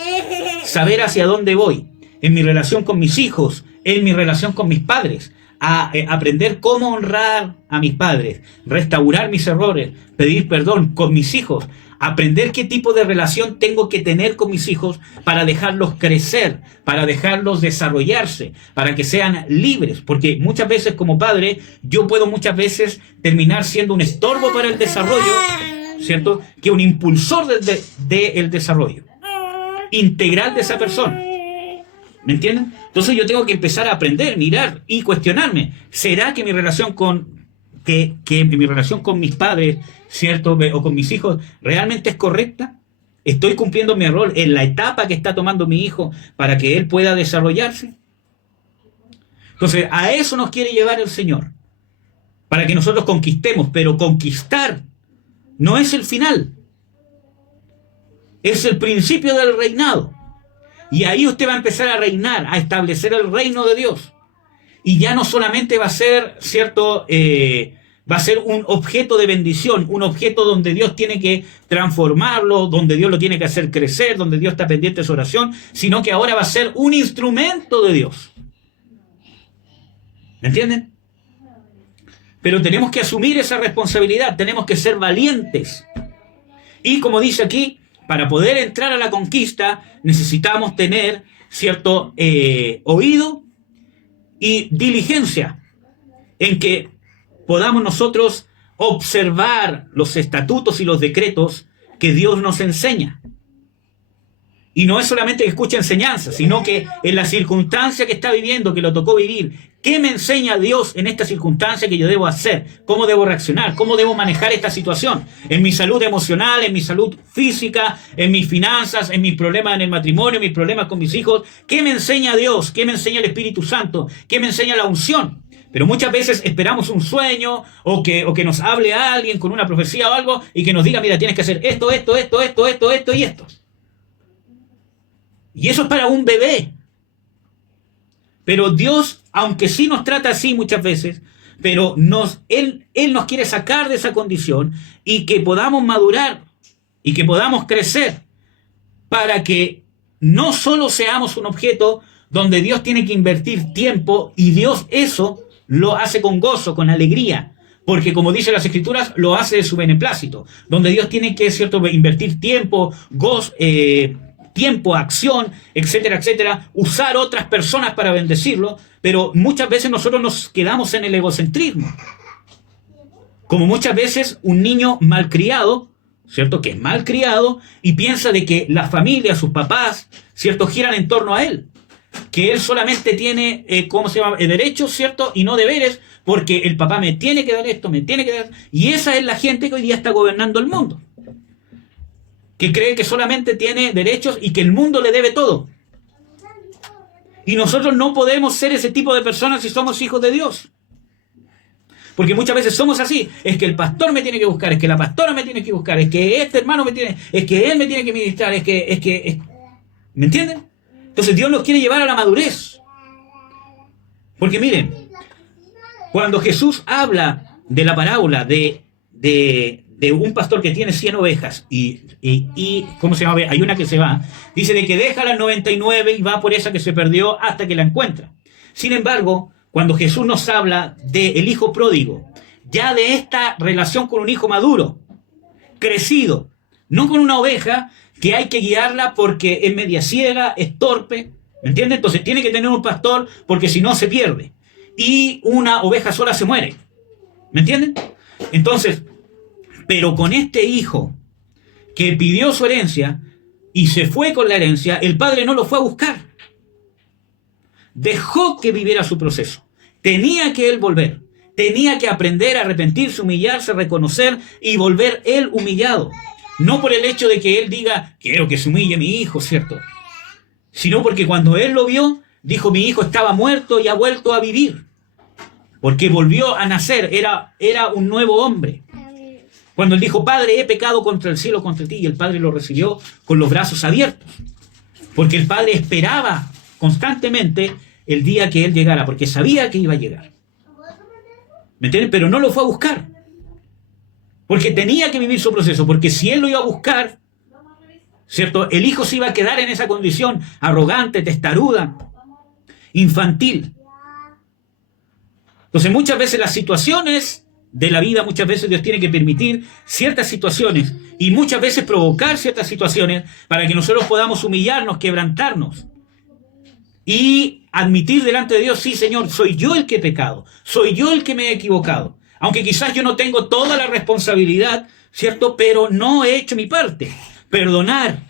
saber hacia dónde voy, en mi relación con mis hijos, en mi relación con mis padres, a aprender cómo honrar a mis padres, restaurar mis errores, pedir perdón con mis hijos, aprender qué tipo de relación tengo que tener con mis hijos para dejarlos crecer, para dejarlos desarrollarse, para que sean libres, porque muchas veces como padre yo puedo muchas veces terminar siendo un estorbo para el desarrollo, ¿cierto? Que un impulsor del desarrollo integral de esa persona. ¿Me entienden? Entonces yo tengo que empezar a aprender, mirar y cuestionarme. ¿Será que mi relación con mi relación con mis padres, ¿cierto? O con mis hijos realmente es correcta? ¿Estoy cumpliendo mi rol en la etapa que está tomando mi hijo para que él pueda desarrollarse? Entonces, a eso nos quiere llevar el Señor, para que nosotros conquistemos, pero conquistar no es el final, es el principio del reinado. Y ahí usted va a empezar a reinar, a establecer el reino de Dios. Y ya no solamente va a ser, ¿cierto?, va a ser un objeto de bendición, un objeto donde Dios tiene que transformarlo, donde Dios lo tiene que hacer crecer, donde Dios está pendiente de su oración, sino que ahora va a ser un instrumento de Dios. ¿Me entienden? Pero tenemos que asumir esa responsabilidad, tenemos que ser valientes. Y como dice aquí, para poder entrar a la conquista necesitamos tener cierto oído y diligencia en que podamos nosotros observar los estatutos y los decretos que Dios nos enseña. Y no es solamente que escuche enseñanza, sino que en la circunstancia que está viviendo, que lo tocó vivir, ¿qué me enseña Dios en esta circunstancia que yo debo hacer? ¿Cómo debo reaccionar? ¿Cómo debo manejar esta situación? En mi salud emocional, en mi salud física, en mis finanzas, en mis problemas en el matrimonio, mis problemas con mis hijos. ¿Qué me enseña Dios? ¿Qué me enseña el Espíritu Santo? ¿Qué me enseña la unción? Pero muchas veces esperamos un sueño o que nos hable alguien con una profecía o algo y que nos diga, mira, tienes que hacer esto y esto. Y eso es para un bebé. Pero Dios, aunque sí nos trata así muchas veces, pero Él nos quiere sacar de esa condición y que podamos madurar y que podamos crecer para que no solo seamos un objeto donde Dios tiene que invertir tiempo y Dios eso lo hace con gozo, con alegría. Porque como dicen las Escrituras, lo hace de su beneplácito. Donde Dios tiene que, ¿cierto?, invertir tiempo, tiempo, acción, etcétera, etcétera, usar otras personas para bendecirlo, pero muchas veces nosotros nos quedamos en el egocentrismo. Como muchas veces un niño malcriado, ¿cierto? Que es malcriado y piensa de que la familia, sus papás, ¿cierto? Giran en torno a él. Que él solamente tiene, derechos, ¿cierto? Y no deberes, porque el papá me tiene que dar esto, me tiene que dar... Y esa es la gente que hoy día está gobernando el mundo. Que cree que solamente tiene derechos y que el mundo le debe todo. Y nosotros no podemos ser ese tipo de personas si somos hijos de Dios. Porque muchas veces somos así. Es que el pastor me tiene que buscar, es que la pastora me tiene que buscar, es que este hermano me tiene, es que él me tiene que ministrar, ¿me entienden? Entonces Dios nos quiere llevar a la madurez. Porque miren, cuando Jesús habla de la parábola de un pastor que tiene 100 ovejas y ¿cómo se llama? Hay una que se va, dice de que deja las 99 y va por esa que se perdió hasta que la encuentra. Sin embargo, cuando Jesús nos habla del hijo pródigo, ya de esta relación con un hijo maduro, crecido, no con una oveja que hay que guiarla porque es media ciega, es torpe, ¿me entiendes? Entonces tiene que tener un pastor porque si no se pierde. Y una oveja sola se muere, ¿me entienden? Entonces, pero con este hijo que pidió su herencia y se fue con la herencia, el padre no lo fue a buscar. Dejó que viviera su proceso. Tenía que él volver. Tenía que aprender a arrepentirse, humillarse, reconocer y volver él humillado. No por el hecho de que él diga, quiero que se humille mi hijo, ¿cierto? Sino porque cuando él lo vio, dijo, mi hijo estaba muerto y ha vuelto a vivir. Porque volvió a nacer, era un nuevo hombre. Cuando él dijo, Padre, he pecado contra el cielo, contra ti, y el Padre lo recibió con los brazos abiertos. Porque el Padre esperaba constantemente el día que él llegara, porque sabía que iba a llegar. ¿Me entiendes? Pero no lo fue a buscar. Porque tenía que vivir su proceso, porque si él lo iba a buscar, ¿cierto? El hijo se iba a quedar en esa condición arrogante, testaruda, infantil. Entonces muchas veces las situaciones de la vida, muchas veces Dios tiene que permitir ciertas situaciones y muchas veces provocar ciertas situaciones para que nosotros podamos humillarnos, quebrantarnos y admitir delante de Dios, sí, Señor, soy yo el que he pecado, soy yo el que me he equivocado. Aunque quizás yo no tengo toda la responsabilidad, ¿cierto? Pero no he hecho mi parte. Perdonar.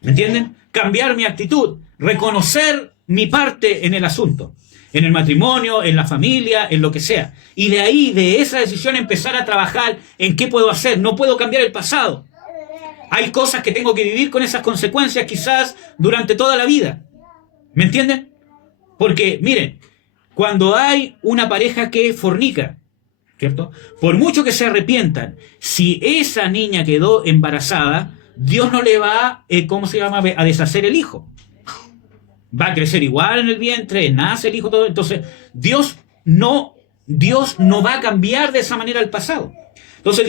¿Me entienden? Cambiar mi actitud. Reconocer mi parte en el asunto. En el matrimonio, en la familia, en lo que sea. Y de ahí, de esa decisión, empezar a trabajar en qué puedo hacer. No puedo cambiar el pasado. Hay cosas que tengo que vivir con esas consecuencias quizás durante toda la vida. ¿Me entienden? Porque, miren, cuando hay una pareja que fornica, ¿cierto? Por mucho que se arrepientan, si esa niña quedó embarazada, Dios no le va, a deshacer el hijo. Va a crecer igual en el vientre, nace el hijo, todo. Entonces, Dios no va a cambiar de esa manera el pasado. Entonces,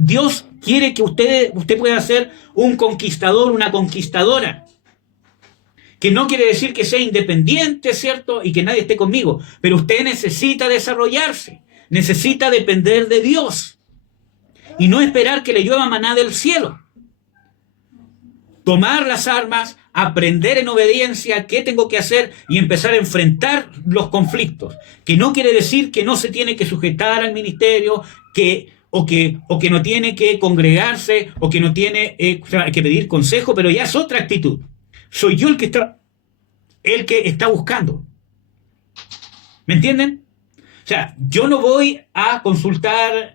Dios quiere que usted pueda ser un conquistador, una conquistadora. Que no quiere decir que sea independiente, ¿cierto? Y que nadie esté conmigo. Pero usted necesita desarrollarse. Necesita depender de Dios. Y no esperar que le llueva maná del cielo. Tomar las armas, aprender en obediencia qué tengo que hacer y empezar a enfrentar los conflictos. Que no quiere decir que no se tiene que sujetar al ministerio, o que no tiene que congregarse, o que no tiene que pedir consejo, pero ya es otra actitud. Soy yo el que está buscando. ¿Me entienden? O sea, yo no voy a consultar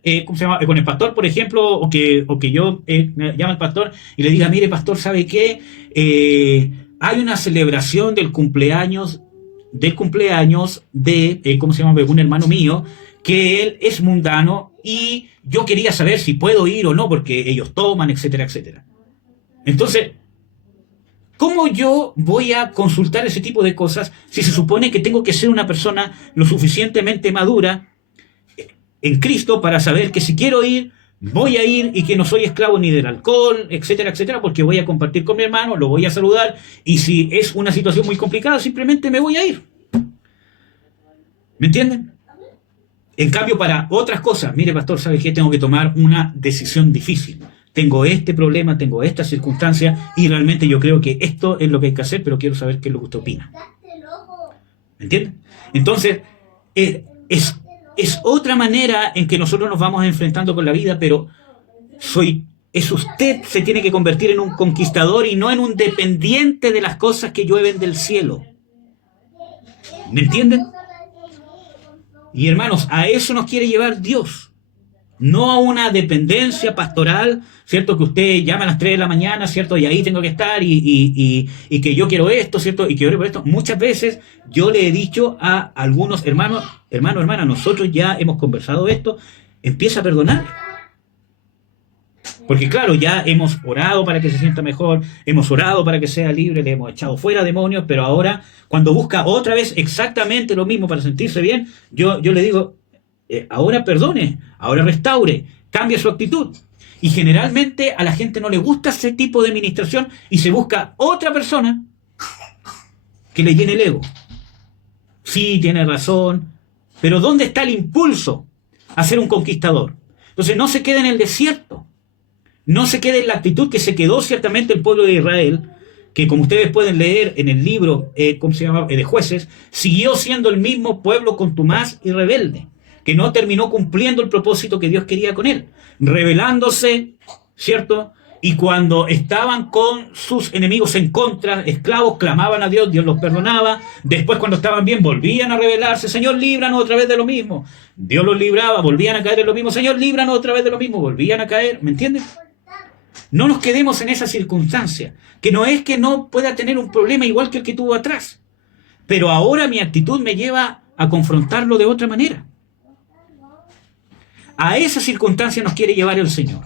con el pastor, por ejemplo, o que yo me llame al pastor y le diga, mire, pastor, ¿sabe qué? Hay una celebración del cumpleaños de un hermano mío, que él es mundano y yo quería saber si puedo ir o no, porque ellos toman, etcétera, etcétera. Entonces, ¿cómo yo voy a consultar ese tipo de cosas si se supone que tengo que ser una persona lo suficientemente madura en Cristo para saber que si quiero ir, voy a ir y que no soy esclavo ni del alcohol, etcétera, etcétera, porque voy a compartir con mi hermano, lo voy a saludar y si es una situación muy complicada, simplemente me voy a ir? ¿Me entienden? En cambio, para otras cosas, mire, pastor, ¿sabe qué? Tengo que tomar una decisión difícil. tengo este problema, tengo esta circunstancia, y realmente yo creo que esto es lo que hay que hacer, pero quiero saber qué es lo que usted opina. ¿Me entiende? Entonces, es otra manera en que nosotros nos vamos enfrentando con la vida, pero usted se tiene que convertir en un conquistador y no en un dependiente de las cosas que llueven del cielo. ¿Me entienden? Y hermanos, a eso nos quiere llevar Dios. No a una dependencia pastoral, ¿cierto? Que usted llama a las 3 de la mañana, ¿cierto? Y ahí tengo que estar y que yo quiero esto, ¿cierto? Y que ore por esto. Muchas veces yo le he dicho a algunos hermanos, hermana, nosotros ya hemos conversado esto, empieza a perdonar. Porque claro, ya hemos orado para que se sienta mejor, hemos orado para que sea libre, le hemos echado fuera demonios, pero ahora cuando busca otra vez exactamente lo mismo para sentirse bien, yo le digo, ahora perdone, ahora restaure, cambie su actitud. Y generalmente a la gente no le gusta ese tipo de administración y se busca otra persona que le llene el ego. Sí, tiene razón, pero ¿dónde está el impulso a ser un conquistador? Entonces no se quede en el desierto. No se quede en la actitud que se quedó ciertamente el pueblo de Israel, que como ustedes pueden leer en el libro de Jueces, siguió siendo el mismo pueblo contumaz y rebelde, que no terminó cumpliendo el propósito que Dios quería con él, rebelándose, ¿cierto? Y cuando estaban con sus enemigos en contra, esclavos, clamaban a Dios, Dios los perdonaba. Después, cuando estaban bien, volvían a rebelarse. Señor, líbranos otra vez de lo mismo. Dios los libraba, volvían a caer en lo mismo. Señor, líbranos otra vez de lo mismo, volvían a caer. ¿Me entienden? No nos quedemos en esa circunstancia, que no es que no pueda tener un problema igual que el que tuvo atrás, pero ahora mi actitud me lleva a confrontarlo de otra manera. A esa circunstancia nos quiere llevar el Señor.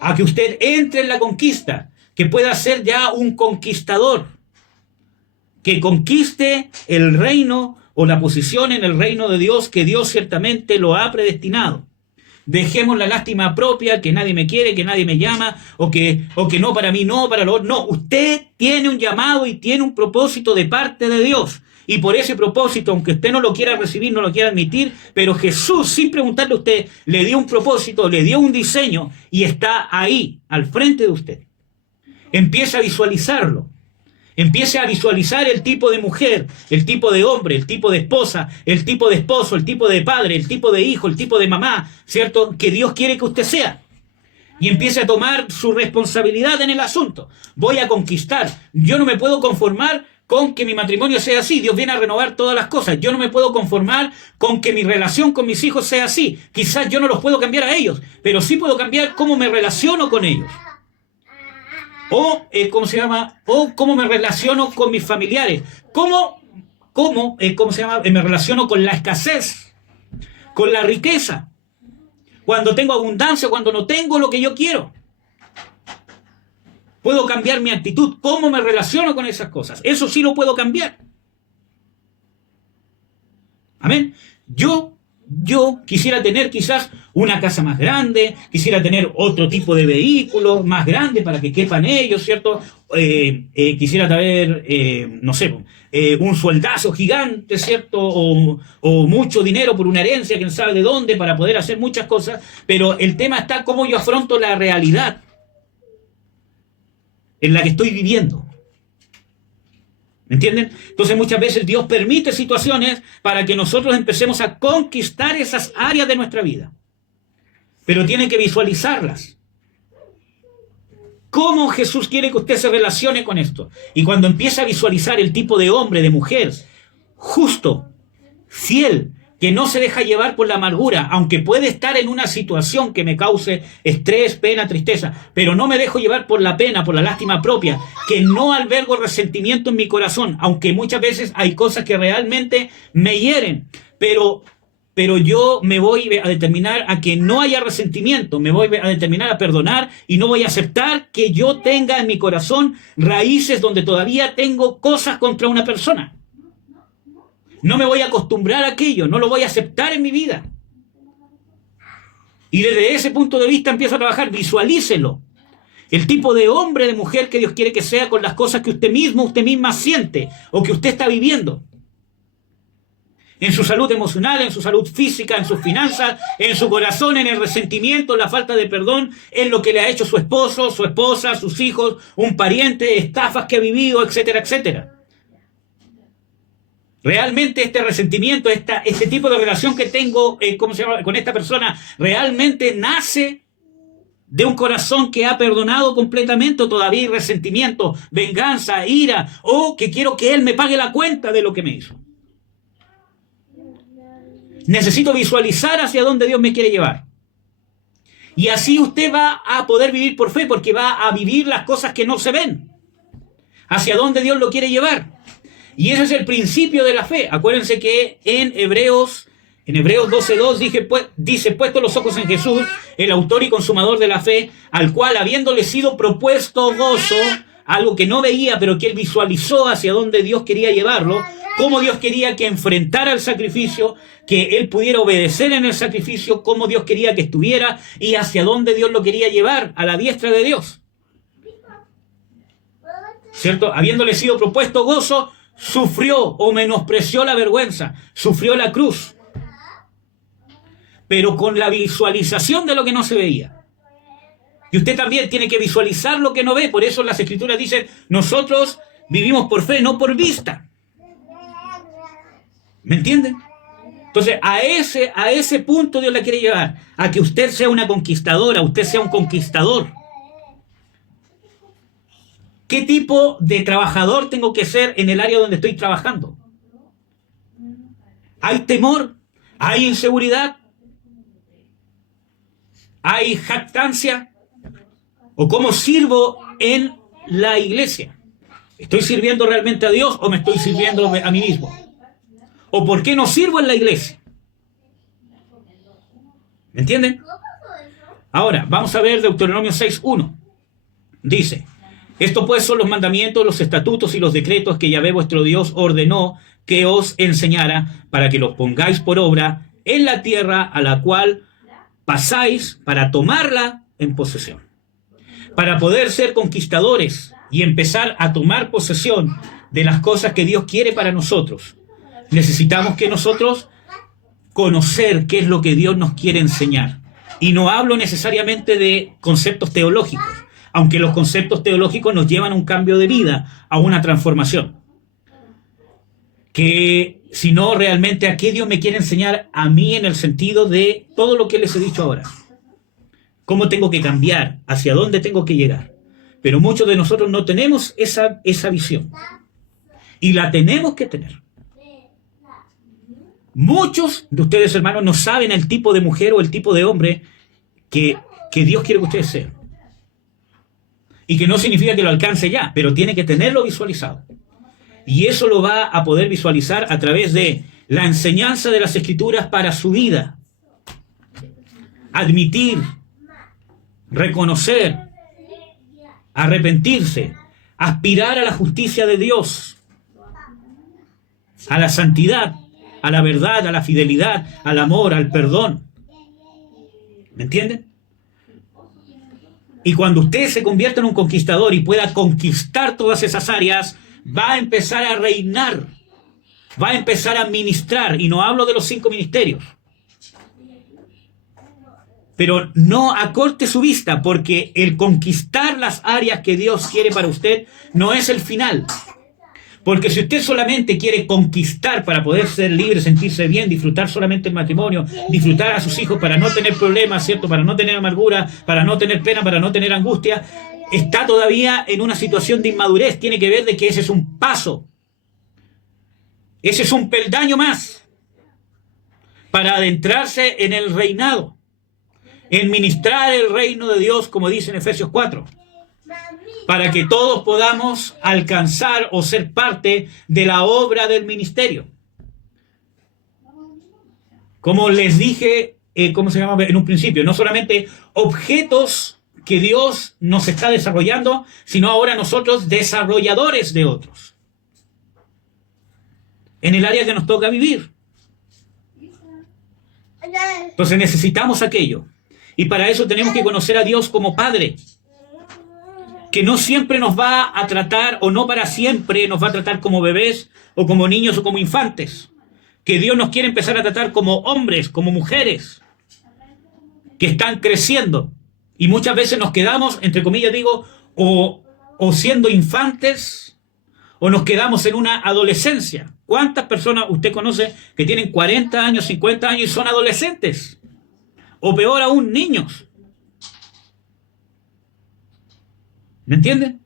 A que usted entre en la conquista, que pueda ser ya un conquistador, que conquiste el reino o la posición en el reino de Dios, que Dios ciertamente lo ha predestinado. Dejemos la lástima propia, que nadie me quiere, que nadie me llama, o que no, para mí no, para lo otro. No, usted tiene un llamado y tiene un propósito de parte de Dios. Y por ese propósito, aunque usted no lo quiera recibir, no lo quiera admitir, pero Jesús, sin preguntarle a usted, le dio un propósito, le dio un diseño y está ahí, al frente de usted. Empieza a visualizarlo. Empiece a visualizar el tipo de mujer, el tipo de hombre, el tipo de esposa, el tipo de esposo, el tipo de padre, el tipo de hijo, el tipo de mamá, ¿cierto? Que Dios quiere que usted sea. Y empiece a tomar su responsabilidad en el asunto. Voy a conquistar. Yo no me puedo conformar con que mi matrimonio sea así. Dios viene a renovar todas las cosas. Yo no me puedo conformar con que mi relación con mis hijos sea así. Quizás yo no los puedo cambiar a ellos, pero sí puedo cambiar cómo me relaciono con ellos. O cómo me relaciono con mis familiares. ¿Cómo me relaciono con la escasez, con la riqueza? Cuando tengo abundancia, cuando no tengo lo que yo quiero. Puedo cambiar mi actitud, cómo me relaciono con esas cosas. Eso sí lo puedo cambiar. Amén. Yo quisiera tener quizás una casa más grande, quisiera tener otro tipo de vehículo más grande para que quepan ellos, ¿cierto? Quisiera tener, un sueldazo gigante, ¿cierto? O mucho dinero por una herencia, quién sabe de dónde, para poder hacer muchas cosas, pero el tema está cómo yo afronto la realidad en la que estoy viviendo. ¿Me entienden? Entonces muchas veces Dios permite situaciones para que nosotros empecemos a conquistar esas áreas de nuestra vida. Pero tiene que visualizarlas. ¿Cómo Jesús quiere que usted se relacione con esto? Y cuando empieza a visualizar el tipo de hombre, de mujer, justo, fiel, que no se deja llevar por la amargura, aunque puede estar en una situación que me cause estrés, pena, tristeza, pero no me dejo llevar por la pena, por la lástima propia, que no albergo resentimiento en mi corazón, aunque muchas veces hay cosas que realmente me hieren, pero yo me voy a determinar a que no haya resentimiento, me voy a determinar a perdonar y no voy a aceptar que yo tenga en mi corazón raíces donde todavía tengo cosas contra una persona. No me voy a acostumbrar a aquello, no lo voy a aceptar en mi vida. Y desde ese punto de vista empiezo a trabajar, visualícelo. El tipo de hombre, de mujer que Dios quiere que sea con las cosas que usted misma siente o que usted está viviendo. en su salud emocional, en su salud física, en sus finanzas, en su corazón, en el resentimiento, en la falta de perdón, en lo que le ha hecho su esposo, su esposa, sus hijos, un pariente, estafas que ha vivido, etcétera, etcétera. Realmente este resentimiento, este tipo de relación que tengo con esta persona, realmente nace de un corazón que ha perdonado completamente, o todavía hay resentimiento, venganza, ira, o que quiero que él me pague la cuenta de lo que me hizo. Necesito visualizar hacia dónde Dios me quiere llevar. Y así usted va a poder vivir por fe, porque va a vivir las cosas que no se ven. Hacia dónde Dios lo quiere llevar. Y ese es el principio de la fe. Acuérdense que en Hebreos 12:2 dice, puesto los ojos en Jesús, el autor y consumador de la fe, al cual habiéndole sido propuesto gozo, algo que no veía, pero que él visualizó hacia dónde Dios quería llevarlo, cómo Dios quería que enfrentara el sacrificio, que él pudiera obedecer en el sacrificio, cómo Dios quería que estuviera y hacia dónde Dios lo quería llevar, a la diestra de Dios. ¿Cierto? Habiéndole sido propuesto gozo, sufrió o menospreció la vergüenza, sufrió la cruz, pero con la visualización de lo que no se veía. Y usted también tiene que visualizar lo que no ve. Por eso las Escrituras dicen, nosotros vivimos por fe, no por vista. ¿Me entienden? Entonces, a ese punto Dios la quiere llevar, a que usted sea una conquistadora, usted sea un conquistador. ¿Qué tipo de trabajador tengo que ser en el área donde estoy trabajando? ¿Hay temor? ¿Hay inseguridad? ¿Hay jactancia? ¿O cómo sirvo en la iglesia? ¿Estoy sirviendo realmente a Dios o me estoy sirviendo a mí mismo? ¿O por qué no sirvo en la iglesia? ¿Me entienden? Ahora, vamos a ver Deuteronomio 6:1. Dice, esto pues son los mandamientos, los estatutos y los decretos que Yahvé vuestro Dios ordenó que os enseñara para que los pongáis por obra en la tierra a la cual pasáis para tomarla en posesión. Para poder ser conquistadores y empezar a tomar posesión de las cosas que Dios quiere para nosotros, necesitamos que nosotros conocer qué es lo que Dios nos quiere enseñar. Y no hablo necesariamente de conceptos teológicos, aunque los conceptos teológicos nos llevan a un cambio de vida, a una transformación. Que si no, realmente a qué Dios me quiere enseñar a mí en el sentido de todo lo que les he dicho ahora. Cómo tengo que cambiar, hacia dónde tengo que llegar. Pero muchos de nosotros no tenemos esa visión. Y la tenemos que tener. Muchos de ustedes, hermanos, no saben el tipo de mujer o el tipo de hombre que Dios quiere que ustedes sean. Y que no significa que lo alcance ya, pero tiene que tenerlo visualizado. Y eso lo va a poder visualizar a través de la enseñanza de las Escrituras para su vida. Admitir, reconocer, arrepentirse, aspirar a la justicia de Dios, a la santidad, a la verdad, a la fidelidad, al amor, al perdón. ¿Me entienden? Y cuando usted se convierta en un conquistador y pueda conquistar todas esas áreas, va a empezar a reinar, va a empezar a ministrar, y no hablo de los 5 ministerios. Pero no acorte su vista, porque el conquistar las áreas que Dios quiere para usted no es el final. Porque si usted solamente quiere conquistar para poder ser libre, sentirse bien, disfrutar solamente el matrimonio, disfrutar a sus hijos para no tener problemas, ¿cierto? Para no tener amargura, para no tener pena, para no tener angustia, está todavía en una situación de inmadurez. Tiene que ver de que ese es un paso. Ese es un peldaño más para adentrarse en el reinado, en ministrar el reino de Dios, como dice en Efesios 4. Para que todos podamos alcanzar o ser parte de la obra del ministerio. Como les dije, en un principio, no solamente objetos que Dios nos está desarrollando, sino ahora nosotros desarrolladores de otros. En el área que nos toca vivir. Entonces necesitamos aquello. Y para eso tenemos que conocer a Dios como Padre, que no siempre nos va a tratar, o no para siempre nos va a tratar como bebés, o como niños, o como infantes, que Dios nos quiere empezar a tratar como hombres, como mujeres, que están creciendo. Y muchas veces nos quedamos, entre comillas digo, o siendo infantes, o nos quedamos en una adolescencia. ¿Cuántas personas usted conoce que tienen 40 años, 50 años y son adolescentes? O peor aún, niños. ¿Me entienden?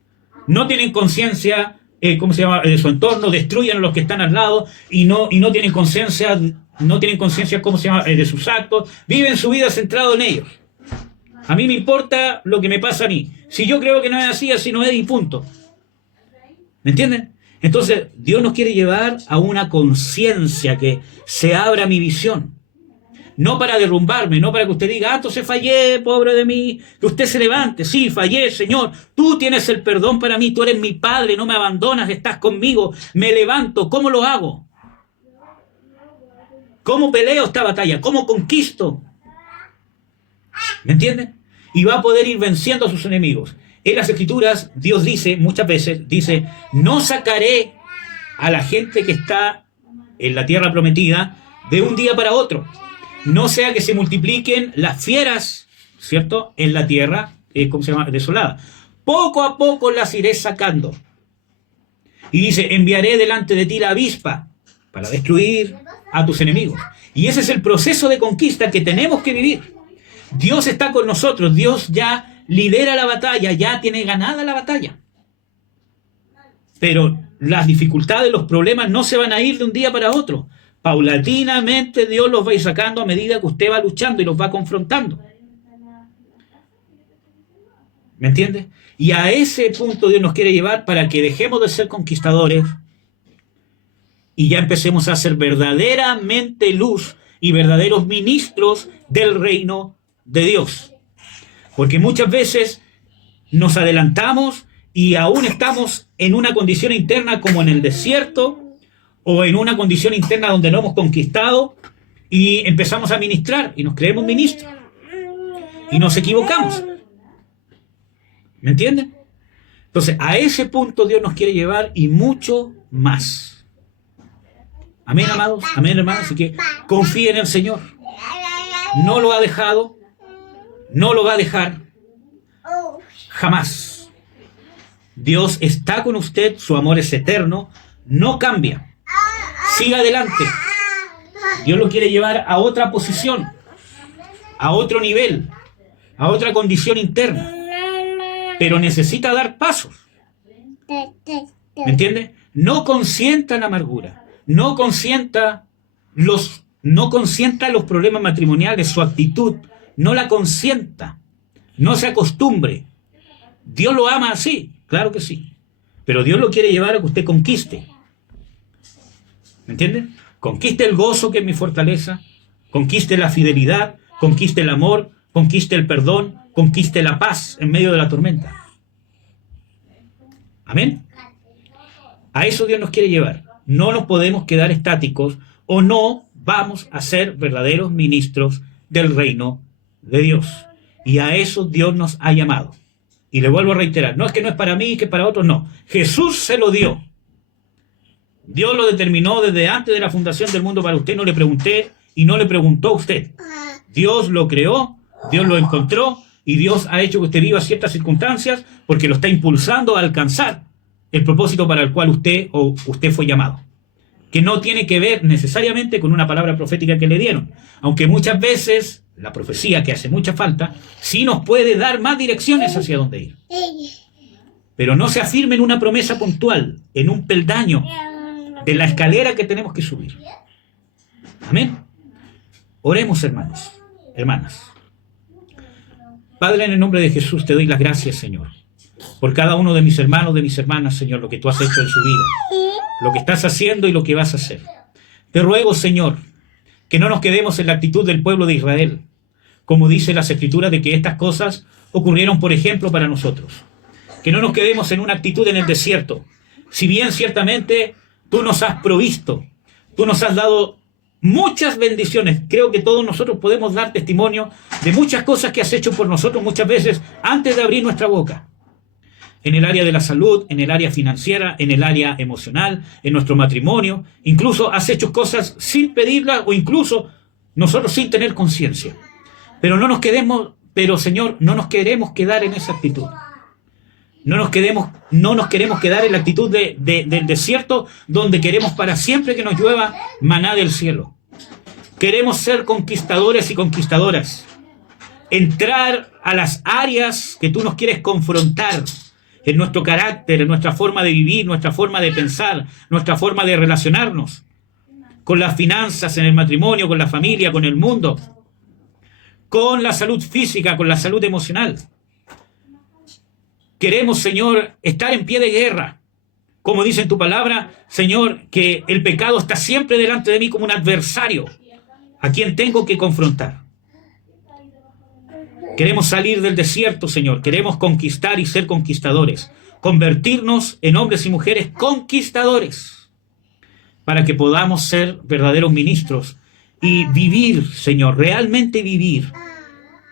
No tienen conciencia, de su entorno, destruyen a los que están al lado y no tienen conciencia, de sus actos, viven su vida centrado en ellos. A mí me importa lo que me pasa a mí. Si yo creo que no es así, así no es y punto. ¿Me entienden? Entonces, Dios nos quiere llevar a una conciencia que se abra mi visión. No para derrumbarme, no para que usted diga, entonces fallé, pobre de mí. Que usted se levante, sí, fallé, Señor. Tú tienes el perdón para mí, tú eres mi Padre, no me abandonas, estás conmigo. Me levanto, ¿cómo lo hago? ¿Cómo peleo esta batalla? ¿Cómo conquisto? ¿Me entienden? Y va a poder ir venciendo a sus enemigos. En las Escrituras, Dios dice, muchas veces, dice, no sacaré a la gente que está en la tierra prometida de un día para otro. No sea que se multipliquen las fieras, ¿cierto?, en la tierra, desolada. Poco a poco las iré sacando. Y dice, enviaré delante de ti la avispa para destruir a tus enemigos. Y ese es el proceso de conquista que tenemos que vivir. Dios está con nosotros, Dios ya lidera la batalla, ya tiene ganada la batalla. Pero las dificultades, los problemas no se van a ir de un día para otro. Paulatinamente Dios los va a ir sacando a medida que usted va luchando y los va confrontando. ¿Me entiende? Y a ese punto Dios nos quiere llevar para que dejemos de ser conquistadores y ya empecemos a ser verdaderamente luz y verdaderos ministros del reino de Dios. Porque muchas veces nos adelantamos y aún estamos en una condición interna como en el desierto, o en una condición interna donde no hemos conquistado y empezamos a ministrar y nos creemos ministros y nos equivocamos. ¿Me entienden? Entonces, a ese punto Dios nos quiere llevar y mucho más. Amén, amados, amén, hermanos. Así que confíe en el Señor. No lo ha dejado, no lo va a dejar jamás. Dios está con usted, su amor es eterno, no cambia. Siga adelante. Dios lo quiere llevar a otra posición, a otro nivel, a otra condición interna. Pero necesita dar pasos. ¿Me entiende? No consienta la amargura. No consienta los problemas matrimoniales, su actitud. No la consienta. No se acostumbre. Dios lo ama así, claro que sí. Pero Dios lo quiere llevar a que usted conquiste. ¿Me entiende? Conquiste el gozo que es mi fortaleza, conquiste la fidelidad, conquiste el amor, conquiste el perdón, conquiste la paz en medio de la tormenta. Amén. A eso Dios nos quiere llevar. No nos podemos quedar estáticos o no vamos a ser verdaderos ministros del reino de Dios. Y a eso Dios nos ha llamado. Y le vuelvo a reiterar, no es que no es para mí, que es para otros, no. Jesús se lo dio. Dios lo determinó desde antes de la fundación del mundo para usted. No le pregunté y no le preguntó a usted. Dios lo creó, Dios lo encontró y Dios ha hecho que usted viva ciertas circunstancias porque lo está impulsando a alcanzar el propósito para el cual usted fue llamado. Que no tiene que ver necesariamente con una palabra profética que le dieron. Aunque muchas veces la profecía, que hace mucha falta, sí nos puede dar más direcciones hacia dónde ir. Pero no se afirme en una promesa puntual, en un peldaño de la escalera que tenemos que subir. Amén. Oremos, hermanos, hermanas. Padre, en el nombre de Jesús te doy las gracias, Señor, por cada uno de mis hermanos, de mis hermanas, Señor, lo que tú has hecho en su vida, lo que estás haciendo y lo que vas a hacer. Te ruego, Señor, que no nos quedemos en la actitud del pueblo de Israel, como dice las Escrituras, de que estas cosas ocurrieron, por ejemplo, para nosotros. Que no nos quedemos en una actitud en el desierto. Si bien ciertamente tú nos has provisto, tú nos has dado muchas bendiciones. Creo que todos nosotros podemos dar testimonio de muchas cosas que has hecho por nosotros muchas veces antes de abrir nuestra boca. en el área de la salud, en el área financiera, en el área emocional, en nuestro matrimonio. Incluso has hecho cosas sin pedirlas o incluso nosotros sin tener conciencia. Pero Señor, no nos queremos quedar en esa actitud. No nos queremos quedar en la actitud del desierto donde queremos para siempre que nos llueva maná del cielo. Queremos ser conquistadores y conquistadoras. Entrar a las áreas que tú nos quieres confrontar en nuestro carácter, en nuestra forma de vivir, nuestra forma de pensar, nuestra forma de relacionarnos con las finanzas, en el matrimonio, con la familia, con el mundo, con la salud física, con la salud emocional. Queremos, Señor, estar en pie de guerra. Como dice en tu palabra, Señor, que el pecado está siempre delante de mí como un adversario a quien tengo que confrontar. Queremos salir del desierto, Señor. Queremos conquistar y ser conquistadores. Convertirnos en hombres y mujeres conquistadores para que podamos ser verdaderos ministros y vivir, Señor, realmente vivir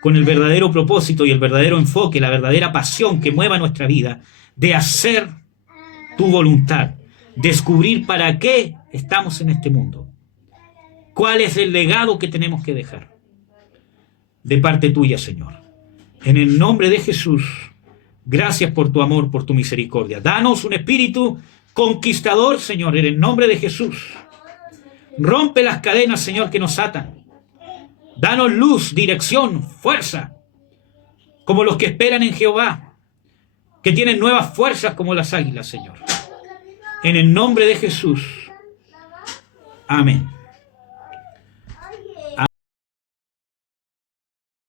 con el verdadero propósito y el verdadero enfoque, la verdadera pasión que mueva nuestra vida de hacer tu voluntad, descubrir para qué estamos en este mundo, cuál es el legado que tenemos que dejar de parte tuya, Señor. En el nombre de Jesús, gracias por tu amor, por tu misericordia. Danos un espíritu conquistador, Señor, en el nombre de Jesús. Rompe las cadenas, Señor, que nos atan. Danos luz, dirección, fuerza, como los que esperan en Jehová, que tienen nuevas fuerzas como las águilas, Señor. En el nombre de Jesús. Amén.